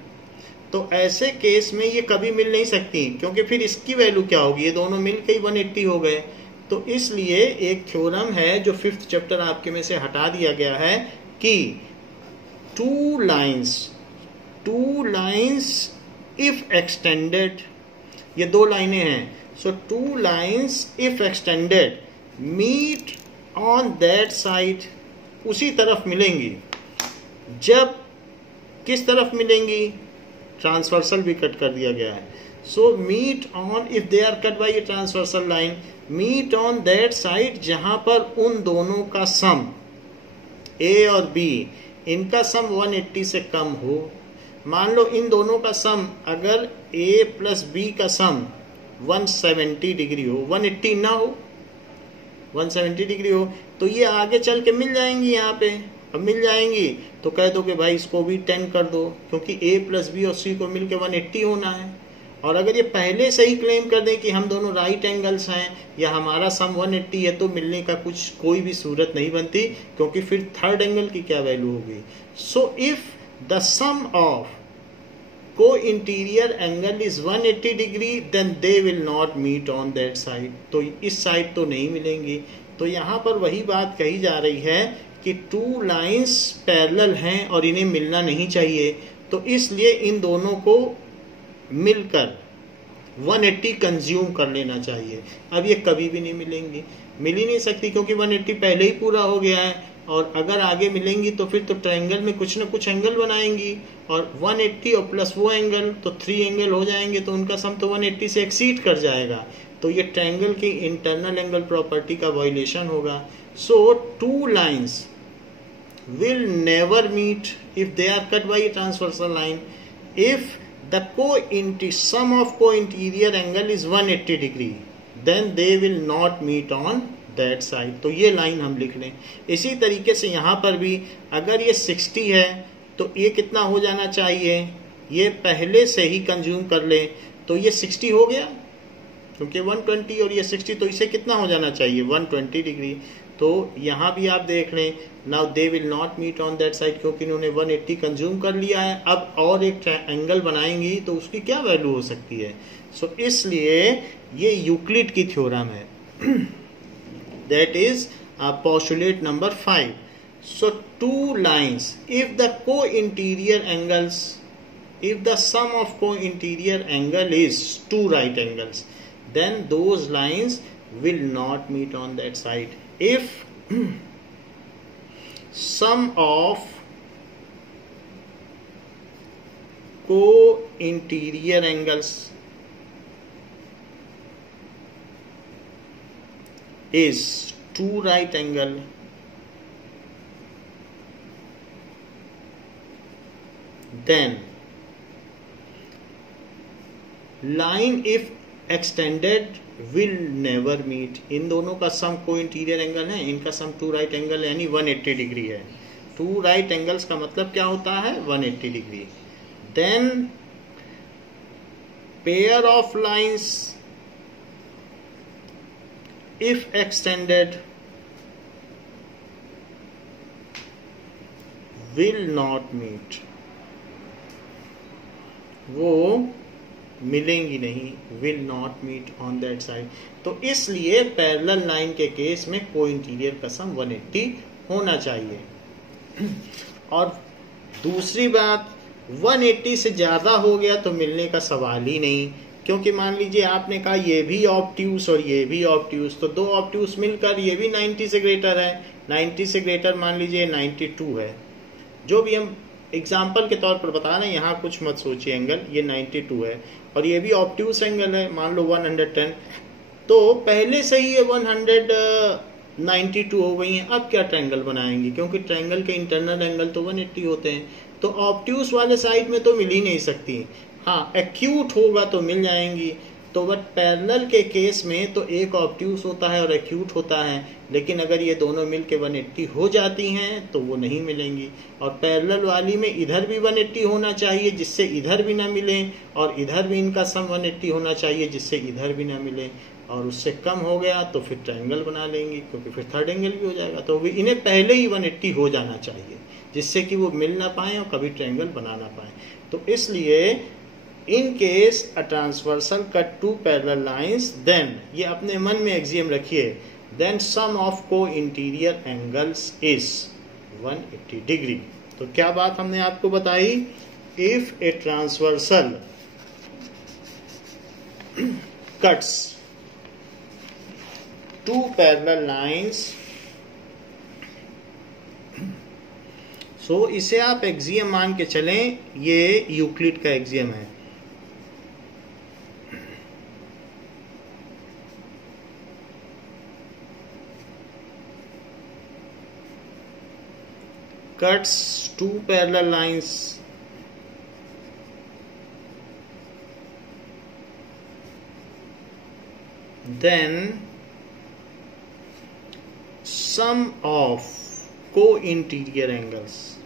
तो ऐसे केस में ये कभी मिल नहीं सकती क्योंकि फिर इसकी वैल्यू क्या होगी, ये दोनों मिलकर ही 180 हो गए. तो इसलिए एक थ्योरम है जो 5th चैप्टर आपके में से हटा दिया गया है कि टू लाइंस इफ एक्सटेंडेड, ये दो लाइनें हैं, so two lines if extended meet on that side, उसी तरफ मिलेंगी. जब किस तरफ मिलेंगी, ट्रांसवर्सल भी कट कर दिया गया है. So meet on, if they are cut by a transversal line, meet on that side जहां पर उन दोनों का सम ए और बी, इनका सम 180 से कम हो. मान लो इन दोनों का सम, अगर ए प्लस बी का सम 170 डिग्री हो, 180 ना हो, 170 डिग्री हो, तो ये आगे चल के मिल जाएंगी यहाँ पे। अब मिल जाएंगी तो कह दो कि भाई इसको भी 10 कर दो, क्योंकि a प्लस बी और c को मिलकर 180 होना है। और अगर ये पहले से ही क्लेम कर दें कि हम दोनों राइट एंगल्स हैं या हमारा सम 180 है, तो मिलने का कोई भी सूरत नहीं बनती, क्योंकि फिर थर्ड एंगल की क्या वैल्यू होगी। So if the sum of co interior angle is 180 degree then they will not meet on that side, तो इस साइड तो नहीं मिलेंगी। तो यहाँ पर वही बात कही जा रही है कि टू लाइंस पैरेलल हैं और इन्हें मिलना नहीं चाहिए, तो इसलिए इन दोनों को मिलकर 180 कंज्यूम कर लेना चाहिए। अब ये कभी भी नहीं मिलेंगी, मिल ही नहीं सकती, क्योंकि 180 पहले ही पूरा हो गया है, और अगर आगे मिलेंगी तो फिर तो ट्रायंगल में कुछ ना कुछ एंगल बनाएंगी, और 180 और प्लस वो एंगल तो 3 एंगल हो जाएंगे, तो उनका सम तो 180 से एक्सीड कर जाएगा, तो ये ट्रायंगल की इंटरनल एंगल प्रॉपर्टी का वायलेशन होगा। So two lines will never meet if they are cut by a transversal line if the sum of co-interior angle is 180 degree, then they will not meet on that side। तो ये लाइन हम लिख लें। इसी तरीके से यहाँ पर भी अगर ये 60 है तो ये कितना हो जाना चाहिए, ये पहले से ही कंज्यूम कर ले, तो ये 60 हो गया, क्योंकि 120 और ये 60, तो इसे कितना हो जाना चाहिए 120 डिग्री। तो यहाँ भी आप देख लें, now they will not meet on that side, क्योंकि इन्होंने 180 कंज्यूम कर लिया है। अब और एक एंगल बनाएंगी तो उसकी क्या वैल्यू हो सकती है। सो इसलिए ये यूक्लिड की थ्योरम है, that is postulate number 5। So two lines if the co interior angles, if the sum of co-interior angle is two right angles, then those lines will not meet on that side. If sum of co-interior angles is two right angle, then line if extended will never meet. इन दोनों का सम को इंटीरियर एंगल है, इनका सम टू राइट एंगल यानी 180 डिग्री है। टू राइट एंगल्स का मतलब क्या होता है 180 degree. Then pair of lines if extended will not meet, वो मिलेंगी नहीं, will not meet on that side. तो इसलिए पैरेलल लाइन के केस में को इंटीरियर का सम 180 होना चाहिए। और दूसरी बात, 180 से ज्यादा हो गया तो मिलने का सवाल ही नहीं, क्योंकि मान लीजिए आपने कहा ये भी ऑब्ट्यूस और ये भी ऑब्ट्यूस, तो दो ऑब्ट्यूस मिलकर ये भी 90 से ग्रेटर है, 90 से ग्रेटर मान लीजिए 92 है, जो भी हम एग्जाम्पल के तौर पर बता रहे हैं, यहाँ कुछ मत सोचिए एंगल, ये 92 है और ये भी ऑब्ट्यूस एंगल है, मान लो 110, तो पहले से ही ये 192 हो गई हैं। अब क्या ट्रायंगल बनाएंगे, क्योंकि ट्रायंगल के इंटरनल एंगल तो 180 होते हैं, तो ऑब्ट्यूस वाले साइड में तो मिल ही नहीं सकती। हाँ, एक्यूट होगा तो मिल जाएंगी, तो बट पैरेलल के केस में तो एक ऑब्ट्यूस होता है और एक्यूट होता है, लेकिन अगर ये दोनों मिलके 180 हो जाती हैं तो वो नहीं मिलेंगी। और पैरेलल वाली में इधर भी 180 होना चाहिए जिससे इधर भी ना मिले, और इधर भी इनका सम 180 होना चाहिए जिससे इधर भी ना मिले, और उससे कम हो गया तो फिर ट्रायंगल बना लेंगे, क्योंकि फिर थर्ड एंगल भी हो जाएगा। तो इन्हें पहले ही 180 हो जाना चाहिए जिससे कि वो मिल ना पाए और कभी ट्रायंगल बना ना पाए। तो इसलिए in case a transversal cut two parallel lines, then ये अपने मन में एक्सियम रखिए, then sum of co-interior angles is 180 degree। तो क्या बात हमने आपको बताई, if a transversal cuts two parallel lines, so इसे आप एक्सियम मान के चलें, ये यूक्लिड का एक्सियम है। cuts two parallel lines then then sum of co-interior angles,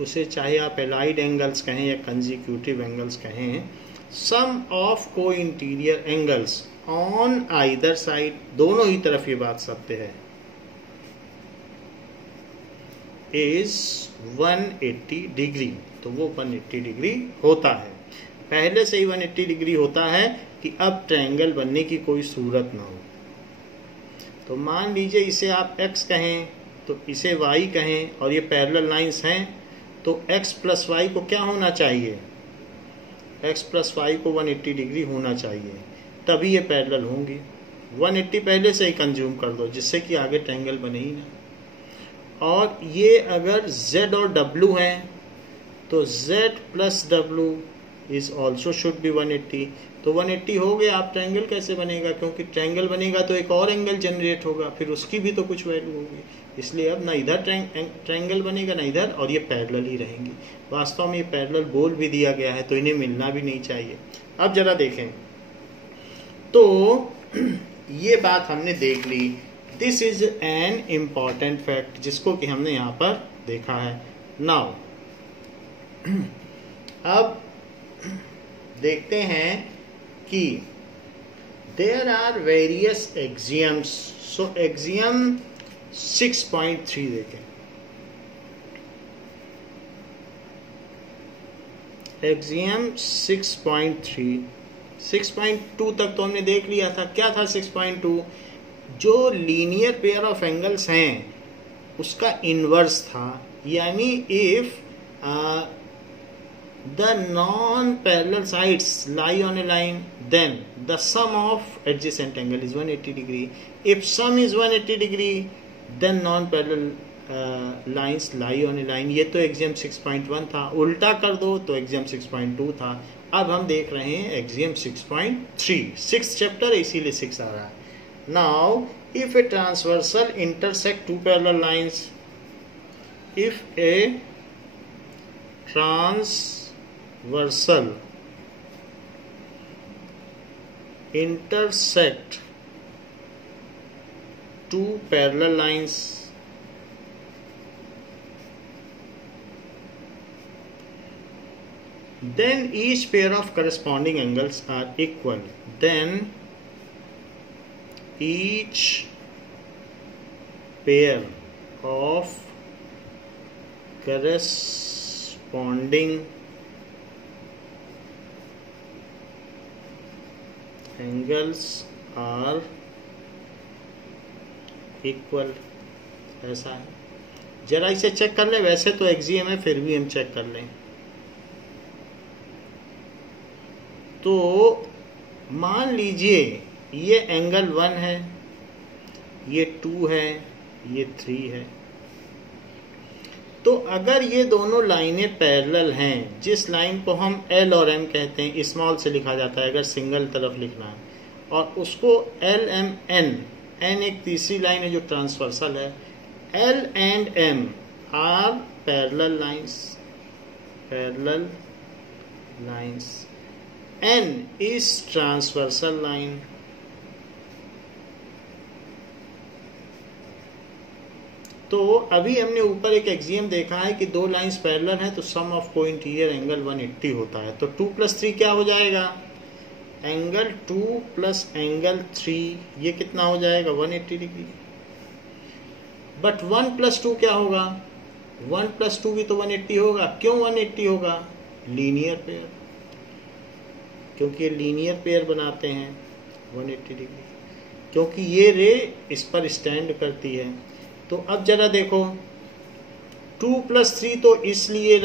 उसे चाहे आप एलाइड एंगल्स कहें या कंजिक्यूटिव एंगल्स कहें, सम of co interior angles on either side, दोनों ही तरफ ये बात सत्य है, इज 180 डिग्री। तो वो 180 डिग्री होता है, पहले से ही 180 डिग्री होता है कि अब ट्रायंगल बनने की कोई सूरत ना हो। तो मान लीजिए इसे आप x कहें तो इसे y कहें और ये पैरेलल लाइंस हैं, तो x प्लस वाई को क्या होना चाहिए, x प्लस वाई को 180 डिग्री होना चाहिए, तभी ये पैरेलल होंगी। 180 पहले से ही कंज्यूम कर दो जिससे कि आगे ट्रायंगल बने ही ना। और ये अगर z और w हैं तो z plus w is also should be 180। तो 180 हो गया, आप ट्रायंगल कैसे बनेगा, क्योंकि ट्रायंगल बनेगा तो एक और एंगल जनरेट होगा, फिर उसकी भी तो कुछ वैल्यू होगी। इसलिए अब ना इधर ट्रायंगल बनेगा ना इधर, और ये पैरेलल ही रहेंगी। वास्तव में ये पैरेलल बोल भी दिया गया है तो इन्हें मिलना भी नहीं चाहिए। अब जरा देखें, तो ये बात हमने देख ली। This is an important fact जिसको कि हमने यहाँ पर देखा है। नाउ अब देखते हैं कि there are various axioms. So axiom 6.3 देखें, एक्सियम 6.3, 6.2 तक तो हमने देख लिया था। क्या था 6.2? जो लीनियर पेयर ऑफ एंगल्स हैं उसका इनवर्स था, यानी if the non-parallel sides lie on a line, then the sum of adjacent angle is 180 degree. If sum is 180 degree, then non-parallel lines lie on a line. ये तो एक्सियम 6.1 था, उल्टा कर दो तो एक्सियम 6.2 था। अब हम देख रहे हैं एक्सियम 6.3, 6th चैप्टर इसीलिए 6 आ रहा है। Now, if a transversal intersect two parallel lines, if a transversal intersect two parallel lines, then each pair of corresponding angles are equal. Then each pair of corresponding angles are equal। ऐसा है, जरा इसे चेक कर ले। वैसे तो एक्सियम है, फिर भी हम चेक कर लें। तो मान लीजिए ये एंगल 1 है, ये 2 है, ये 3 है। तो अगर ये दोनों लाइनें पैरेलल हैं, जिस लाइन को हम L और M कहते हैं, स्मॉल से लिखा जाता है अगर सिंगल तरफ लिखना है, और उसको L M N, N एक तीसरी लाइन है जो ट्रांसवर्सल है। L and M are parallel lines, N is transversal line। तो अभी हमने ऊपर एक एक्सियम देखा है कि दो लाइंस पैरेलल हैं तो सम ऑफ को इंटीरियर एंगल 180 होता है। तो 2 + 3 क्या हो जाएगा, एंगल 2 + एंगल 3, ये कितना हो जाएगा 180 डिग्री। बट 1 + 2 क्या होगा, 1 + 2 भी तो 180 होगा। क्यों 180 होगा, लीनियर पेयर, क्योंकि ये लीनियर पेयर बनाते हैं 180 डिग्री, क्योंकि ये रे इस पर स्टैंड करती है। तो अब जरा देखो, 2 + 3 तो इसलिए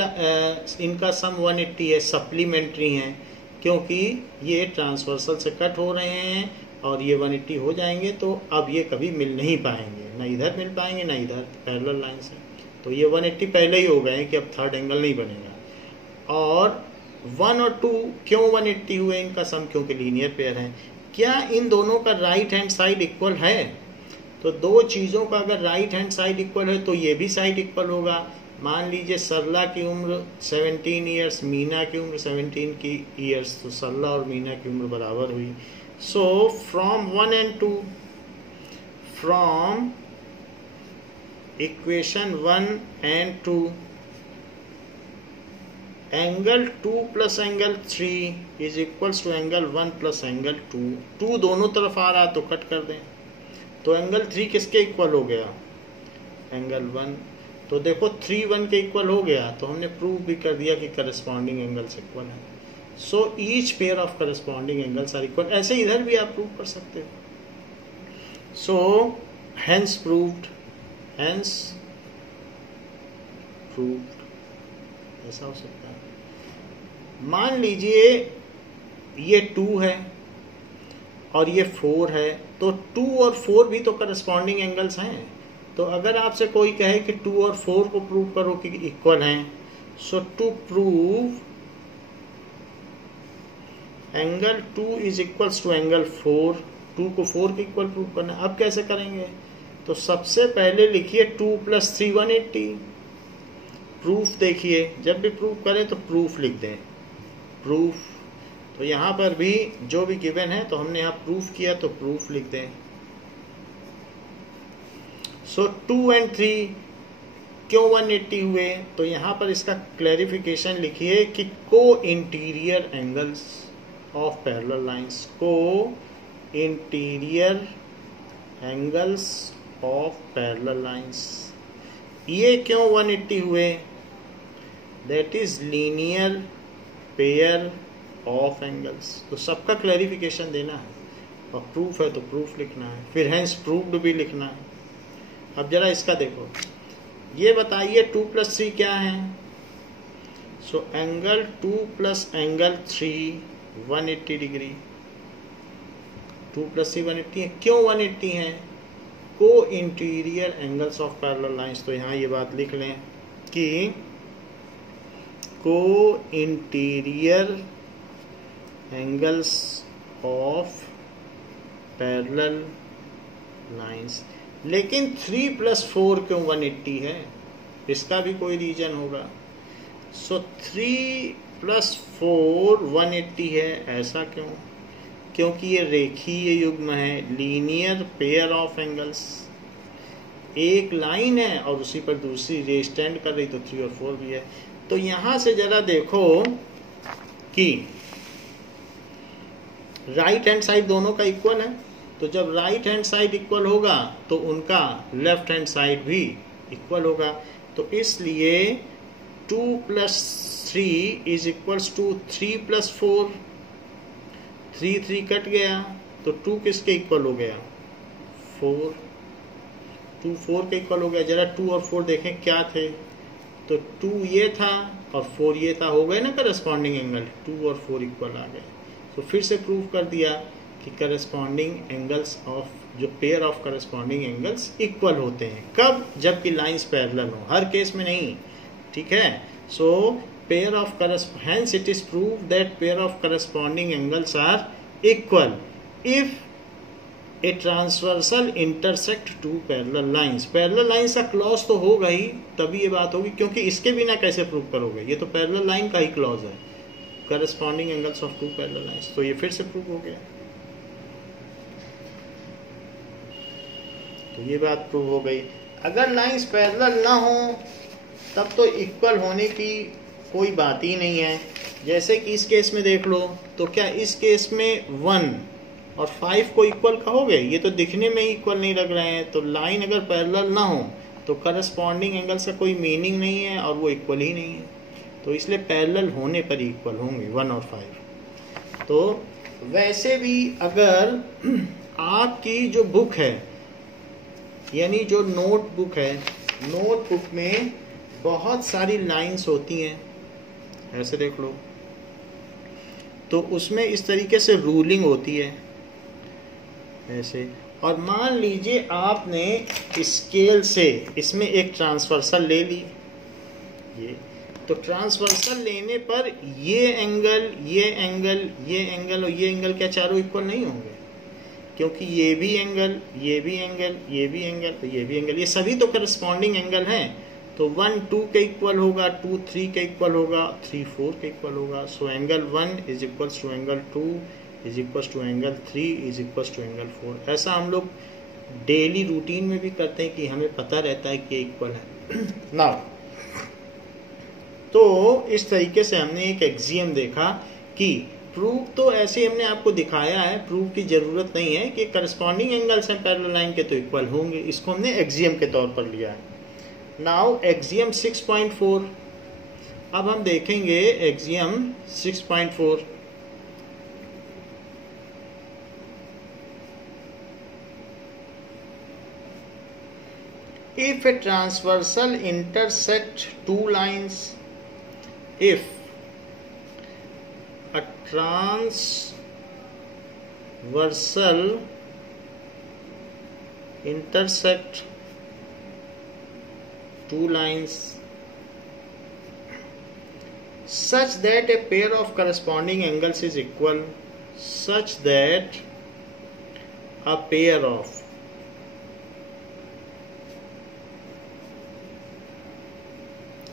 इनका सम 180 है, सप्लीमेंट्री हैं, क्योंकि ये ट्रांसवर्सल से कट हो रहे हैं और ये 180 हो जाएंगे। तो अब ये कभी मिल नहीं पाएंगे, ना इधर मिल पाएंगे ना इधर, पैरेलल लाइन से। तो ये 180 पहले ही हो गए कि अब थर्ड एंगल नहीं बनेगा। और 1 और 2 क्यों 180 हुए, इनका सम क्योंकि लीनियर पेयर है। क्या इन दोनों का राइट हैंड साइड इक्वल है? तो दो चीज़ों का अगर राइट हैंड साइड इक्वल है तो ये भी साइड इक्वल होगा। मान लीजिए सरला की उम्र 17 ईयर्स, मीना की उम्र 17 की ईयर्स, तो सरला और मीना की उम्र बराबर हुई। So from 1 and 2, from equation 1 and 2, angle 2 plus angle 3 is equals to angle 1 plus angle 2। 2 दोनों तरफ आ रहा तो कट कर दें, तो एंगल 3 किसके इक्वल हो गया? एंगल 1। तो देखो 3 1 के इक्वल हो गया, तो हमने प्रूव भी कर दिया कि करस्पॉन्डिंग एंगल्स इक्वल है। So each pair of corresponding angles are equal. ऐसे इधर भी आप प्रूव कर सकते हो। So hence proved, hence proved, ऐसा हो सकता है। मान लीजिए ये 2 है और ये 4 है, तो 2 और 4 भी तो करस्पॉन्डिंग एंगल्स हैं। तो अगर आपसे कोई कहे कि 2 और 4 को प्रूव करो कि इक्वल हैं, so to prove angle 2 is equals to angle 4, 2 को 4 के इक्वल प्रूव करना। अब कैसे करेंगे? तो सबसे पहले लिखिए 2 + 3 180। प्रूफ देखिए, जब भी प्रूफ करें तो प्रूफ लिख दें, प्रूफ। तो यहाँ पर भी जो भी गिवन है तो हमने यहाँ प्रूफ किया तो प्रूफ लिख दें। सो 2 and 3 क्यों 180 हुए? तो यहाँ पर इसका क्लैरिफिकेशन लिखिए कि co interior angles of parallel lines, co interior angles of parallel lines. ये क्यों 180 हुए? That is linear pair of angles. तो सबका क्लैरिफिकेशन देना है, और प्रूफ है तो प्रूफ लिखना है, फिर हेंस प्रूव्ड भी लिखना है। अब जरा इसका देखो, ये बताइए 2 + 3 क्या है? So angle 2 + angle 3 180 degree. 2 + 3 180 है। क्यों 180 है? को interior angles of parallel lines. तो यहाँ ये बात लिख लें कि co interior angles of parallel lines. लेकिन 3 + 4 क्यों 180 है? इसका भी कोई रीजन होगा। सो 3 + 4 180 है, ऐसा क्यों? क्योंकि ये रेखीय युग्म है, लीनियर पेयर ऑफ एंगल्स। एक लाइन है और उसी पर दूसरी रे स्टैंड कर रही, तो 3 और 4 भी है। तो यहां से जरा देखो कि राइट हैंड साइड दोनों का इक्वल है, तो जब राइट हैंड साइड इक्वल होगा तो उनका लेफ्ट हैंड साइड भी इक्वल होगा। तो इसलिए 2 + 3 इज इक्वल्स टू 3 + 4। 3 3 कट गया, तो 2 किसके इक्वल हो गया? 4। 2 4 के इक्वल हो गया। जरा 2 और 4 देखें क्या थे, तो 2 ये था और 4 ये था, हो गए ना करस्पॉन्डिंग एंगल। 2 और 4 इक्वल आ गए। तो फिर से प्रूव कर दिया कि करस्पॉन्डिंग एंगल्स ऑफ, जो pair of corresponding angles equal होते हैं। कब? जबकि लाइंस पैरेलल हो, हर केस में नहीं, ठीक है। So pair of hence it is proved that pair of corresponding angles are equal if a transversal intersect two parallel lines। Parallel lines का क्लॉज तो होगा ही, तभी ये बात होगी, क्योंकि इसके बिना कैसे प्रूव करोगे? ये तो पैरेलल लाइन का ही क्लॉज है, corresponding angles of two parallel lines. तो ये फिर से प्रूव हो गया। तो ये बात प्रूव हो गई। अगर लाइंस पैरेलल ना हो तब तो इक्वल होने की कोई बात ही नहीं है। जैसे कि इस केस में देख लो, तो क्या इस केस में 1 और 5 को इक्वल कहोगे? ये तो दिखने में ही इक्वल नहीं लग रहे हैं। तो लाइन अगर पैरेलल ना हो तो करस्पॉन्डिंग एंगल्स का कोई मीनिंग नहीं है और वो इक्वल ही नहीं है। तो इसलिए पैरेलल होने पर ही इक्वल होंगे 1 और 5। तो वैसे भी अगर आपकी जो बुक है, यानी जो नोटबुक है, नोटबुक में बहुत सारी लाइंस होती हैं, ऐसे देख लो, तो उसमें इस तरीके से रूलिंग होती है ऐसे। और मान लीजिए आपने स्केल से इसमें एक ट्रांसवर्सल ले ली, ये तो ट्रांसवर्सल लेने पर ये एंगल, ये एंगल, ये एंगल और ये एंगल क्या चारों इक्वल नहीं होंगे? क्योंकि ये भी एंगल, ये भी एंगल, ये भी एंगल, तो ये भी एंगल, ये सभी तो करस्पॉन्डिंग एंगल हैं। तो 1 2 के इक्वल होगा, 2 3 के इक्वल होगा, 3 4 के इक्वल होगा। So angle 1 is equals to angle 2 is equals to angle 3 is equals to angle 4। ऐसा हम लोग डेली रूटीन में भी करते हैं कि हमें पता रहता है कि इक्वल है। नाउ तो इस तरीके से हमने एक एक्सियम देखा कि प्रूफ तो ऐसे हमने आपको दिखाया है, प्रूफ की जरूरत नहीं है कि करस्पॉन्डिंग एंगल्स हैं पैरेलल लाइन के तो इक्वल होंगे, इसको हमने एक्सियम के तौर पर लिया है। नाउ एक्सियम 6.4, अब हम देखेंगे axiom 6.4। If a transversal intersect two lines, if a transversal intersect two lines such that a pair of corresponding angles is equal, such that a pair of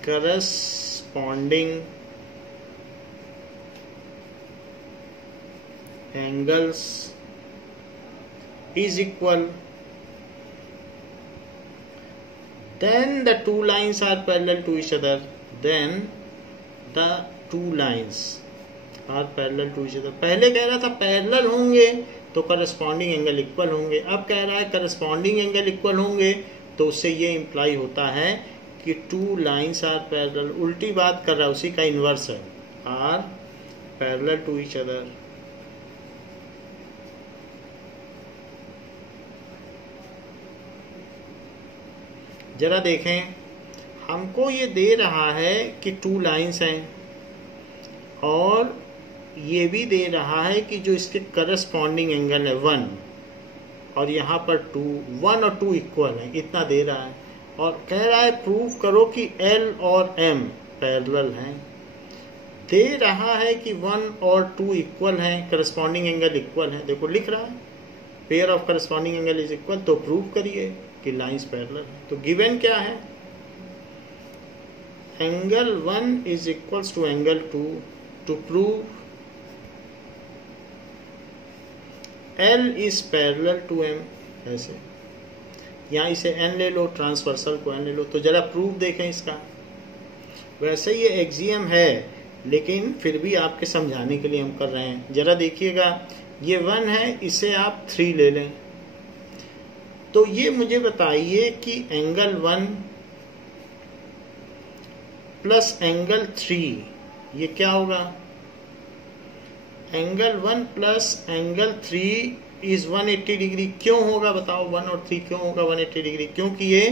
corresponding angles is equal, then the two lines are parallel to each other, then the two lines are parallel to each other। पहले कह रहा था पैरेलल होंगे तो करस्पॉन्डिंग एंगल इक्वल होंगे, अब कह रहा है करस्पॉन्डिंग एंगल इक्वल होंगे, तो उससे ये इंप्लाई होता है कि टू लाइन्स आर पैरेलल। उल्टी बात कर रहा है, उसी का इन्वर्स है, are parallel to each other. जरा देखें, हमको ये दे रहा है कि टू लाइन्स हैं और ये भी दे रहा है कि जो इसके करस्पॉन्डिंग एंगल है 1 और यहाँ पर 2, 1 और 2 इक्वल है, इतना दे रहा है और कह रहा है प्रूफ करो कि L और M पैरेलल हैं। दे रहा है कि 1 और 2 इक्वल हैं, करस्पॉन्डिंग एंगल इक्वल है। देखो लिख रहा है pair of corresponding angle is equal, तो प्रूफ करिए कि लाइंस पैरेलल है। तो गिवन क्या है, angle 1 is equals to angle 2। To prove L is parallel to M, ऐसे यहाँ इसे N ले लो, ट्रांसवर्सल को N ले लो। तो जरा प्रूफ देखें इसका। वैसे ये एक्सियम है लेकिन फिर भी आपके समझाने के लिए हम कर रहे हैं। जरा देखिएगा, ये 1 है, इसे आप 3 ले लें। तो ये मुझे बताइए कि एंगल 1 प्लस एंगल 3 ये क्या होगा। Angle 1 plus angle 3 is 180 degree. क्यों होगा बताओ, 1 और 3 क्यों होगा 180 डिग्री? क्योंकि ये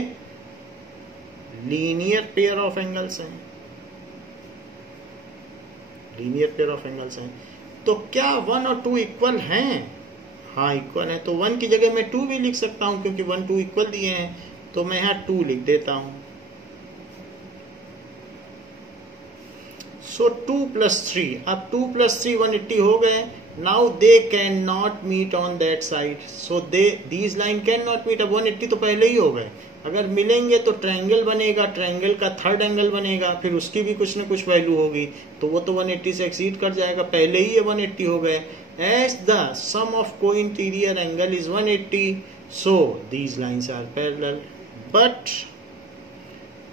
लीनियर पेयर ऑफ एंगल्स हैं, लीनियर पेयर ऑफ एंगल्स हैं। तो क्या 1 और 2 इक्वल हैं? हाँ इक्वल है। तो 1 की जगह मैं 2 भी लिख सकता हूं क्योंकि 1 2 इक्वल दिए हैं, तो मैं यहाँ 2 लिख देता हूं। सो 2 प्लस 3, अब 2 प्लस 3 180 हो गए। Now they can not meet on that side, so these line can not meet. अब 180 तो पहले ही हो गए, अगर मिलेंगे तो ट्रायंगल बनेगा, ट्रायंगल का थर्ड एंगल बनेगा, फिर उसकी भी कुछ ना कुछ वैल्यू होगी, तो वो तो 180 से एक्सीड कर जाएगा। पहले ही ये 180 हो गए। As the sum of co-interior angle is 180, so these lines are parallel. But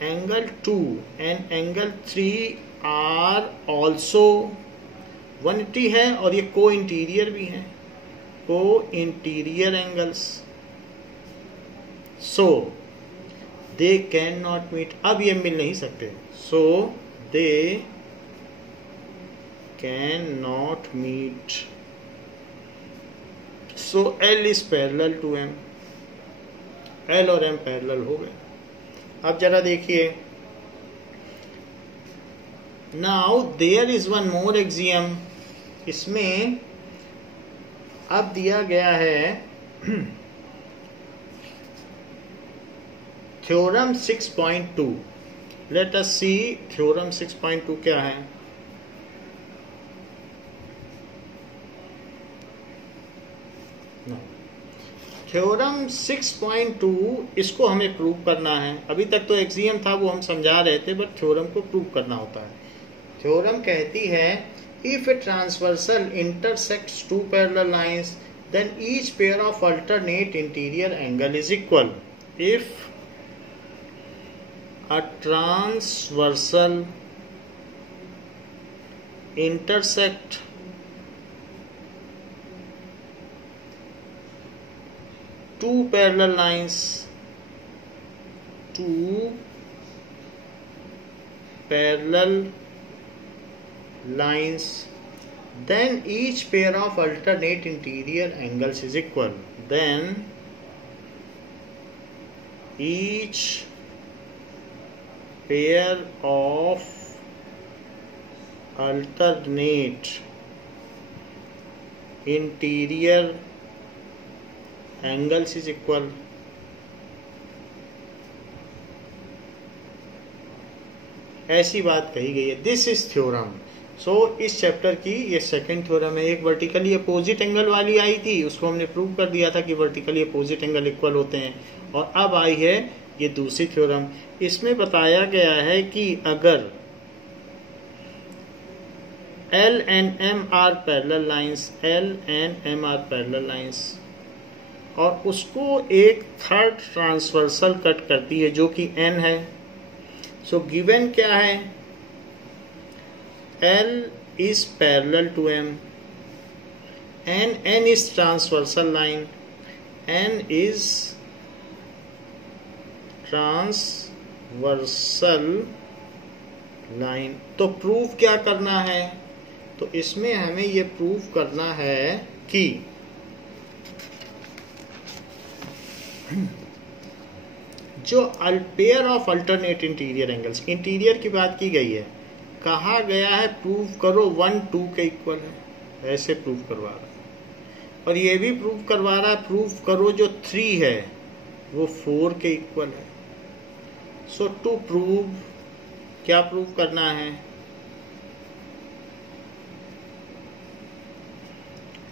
angle 2 and angle 3 are also 180 है और ये co-interior भी है, co-interior angles. So they cannot meet. अब ये मिल नहीं सकते, so they cannot meet. So L is parallel to M, L और M पैरेलल हो गए। अब जरा देखिए, now there is one more axiom. इसमें अब दिया गया है theorem 6.2। Let us see theorem 6.2 क्या है। थ्योरम 6.2 इसको हमें प्रूव करना है। अभी तक तो एक्सियम था वो हम समझा रहे थे, बट थ्योरम को प्रूव करना होता है। थ्योरम कहती है if a transversal intersects two parallel lines then each pair of alternate interior angle is equal. If a transversal intersect two parallel lines, then each pair of alternate interior angles is equal. Then each pair of alternate interior angles is equal. ऐसी बात कही गई है। This is theorem. सो इस चैप्टर की ये सेकंड थ्योरम है। एक वर्टिकली अपोजिट एंगल वाली आई थी, उसको हमने प्रूव कर दिया था कि वर्टिकली अपोजिट एंगल इक्वल होते हैं। और अब आई है ये दूसरी थ्योरम। इसमें बताया गया है कि अगर L and M are parallel lines, L and M are parallel lines, और उसको एक थर्ड ट्रांसवर्सल कट करती है जो कि N है। सो गिवन क्या है? L is parallel to M and N is transversal line. N is transversal line. तो प्रूफ क्या करना है? तो इसमें हमें ये प्रूफ करना है कि जो pair of alternate interior angles, interior की बात की गई है, कहा गया है प्रूव करो 1 2 के इक्वल है, ऐसे प्रूव करवा रहा है। और ये भी प्रूव करवा रहा है प्रूव करो जो 3 है वो 4 के इक्वल है। सो टू प्रूव क्या प्रूव करना है?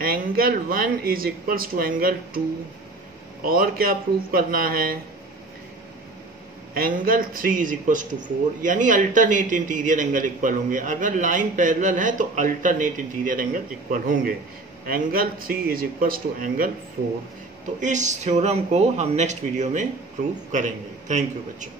Angle 1 is equals to angle 2। और क्या प्रूव करना है? एंगल 3 इज इक्वल्स टू 4, यानी अल्टरनेट इंटीरियर एंगल इक्वल होंगे। अगर लाइन पैरेलल है तो अल्टरनेट इंटीरियर एंगल इक्वल होंगे। Angle 3 is equals to angle 4। तो इस थ्योरम को हम नेक्स्ट वीडियो में प्रूव करेंगे। थैंक यू बच्चों।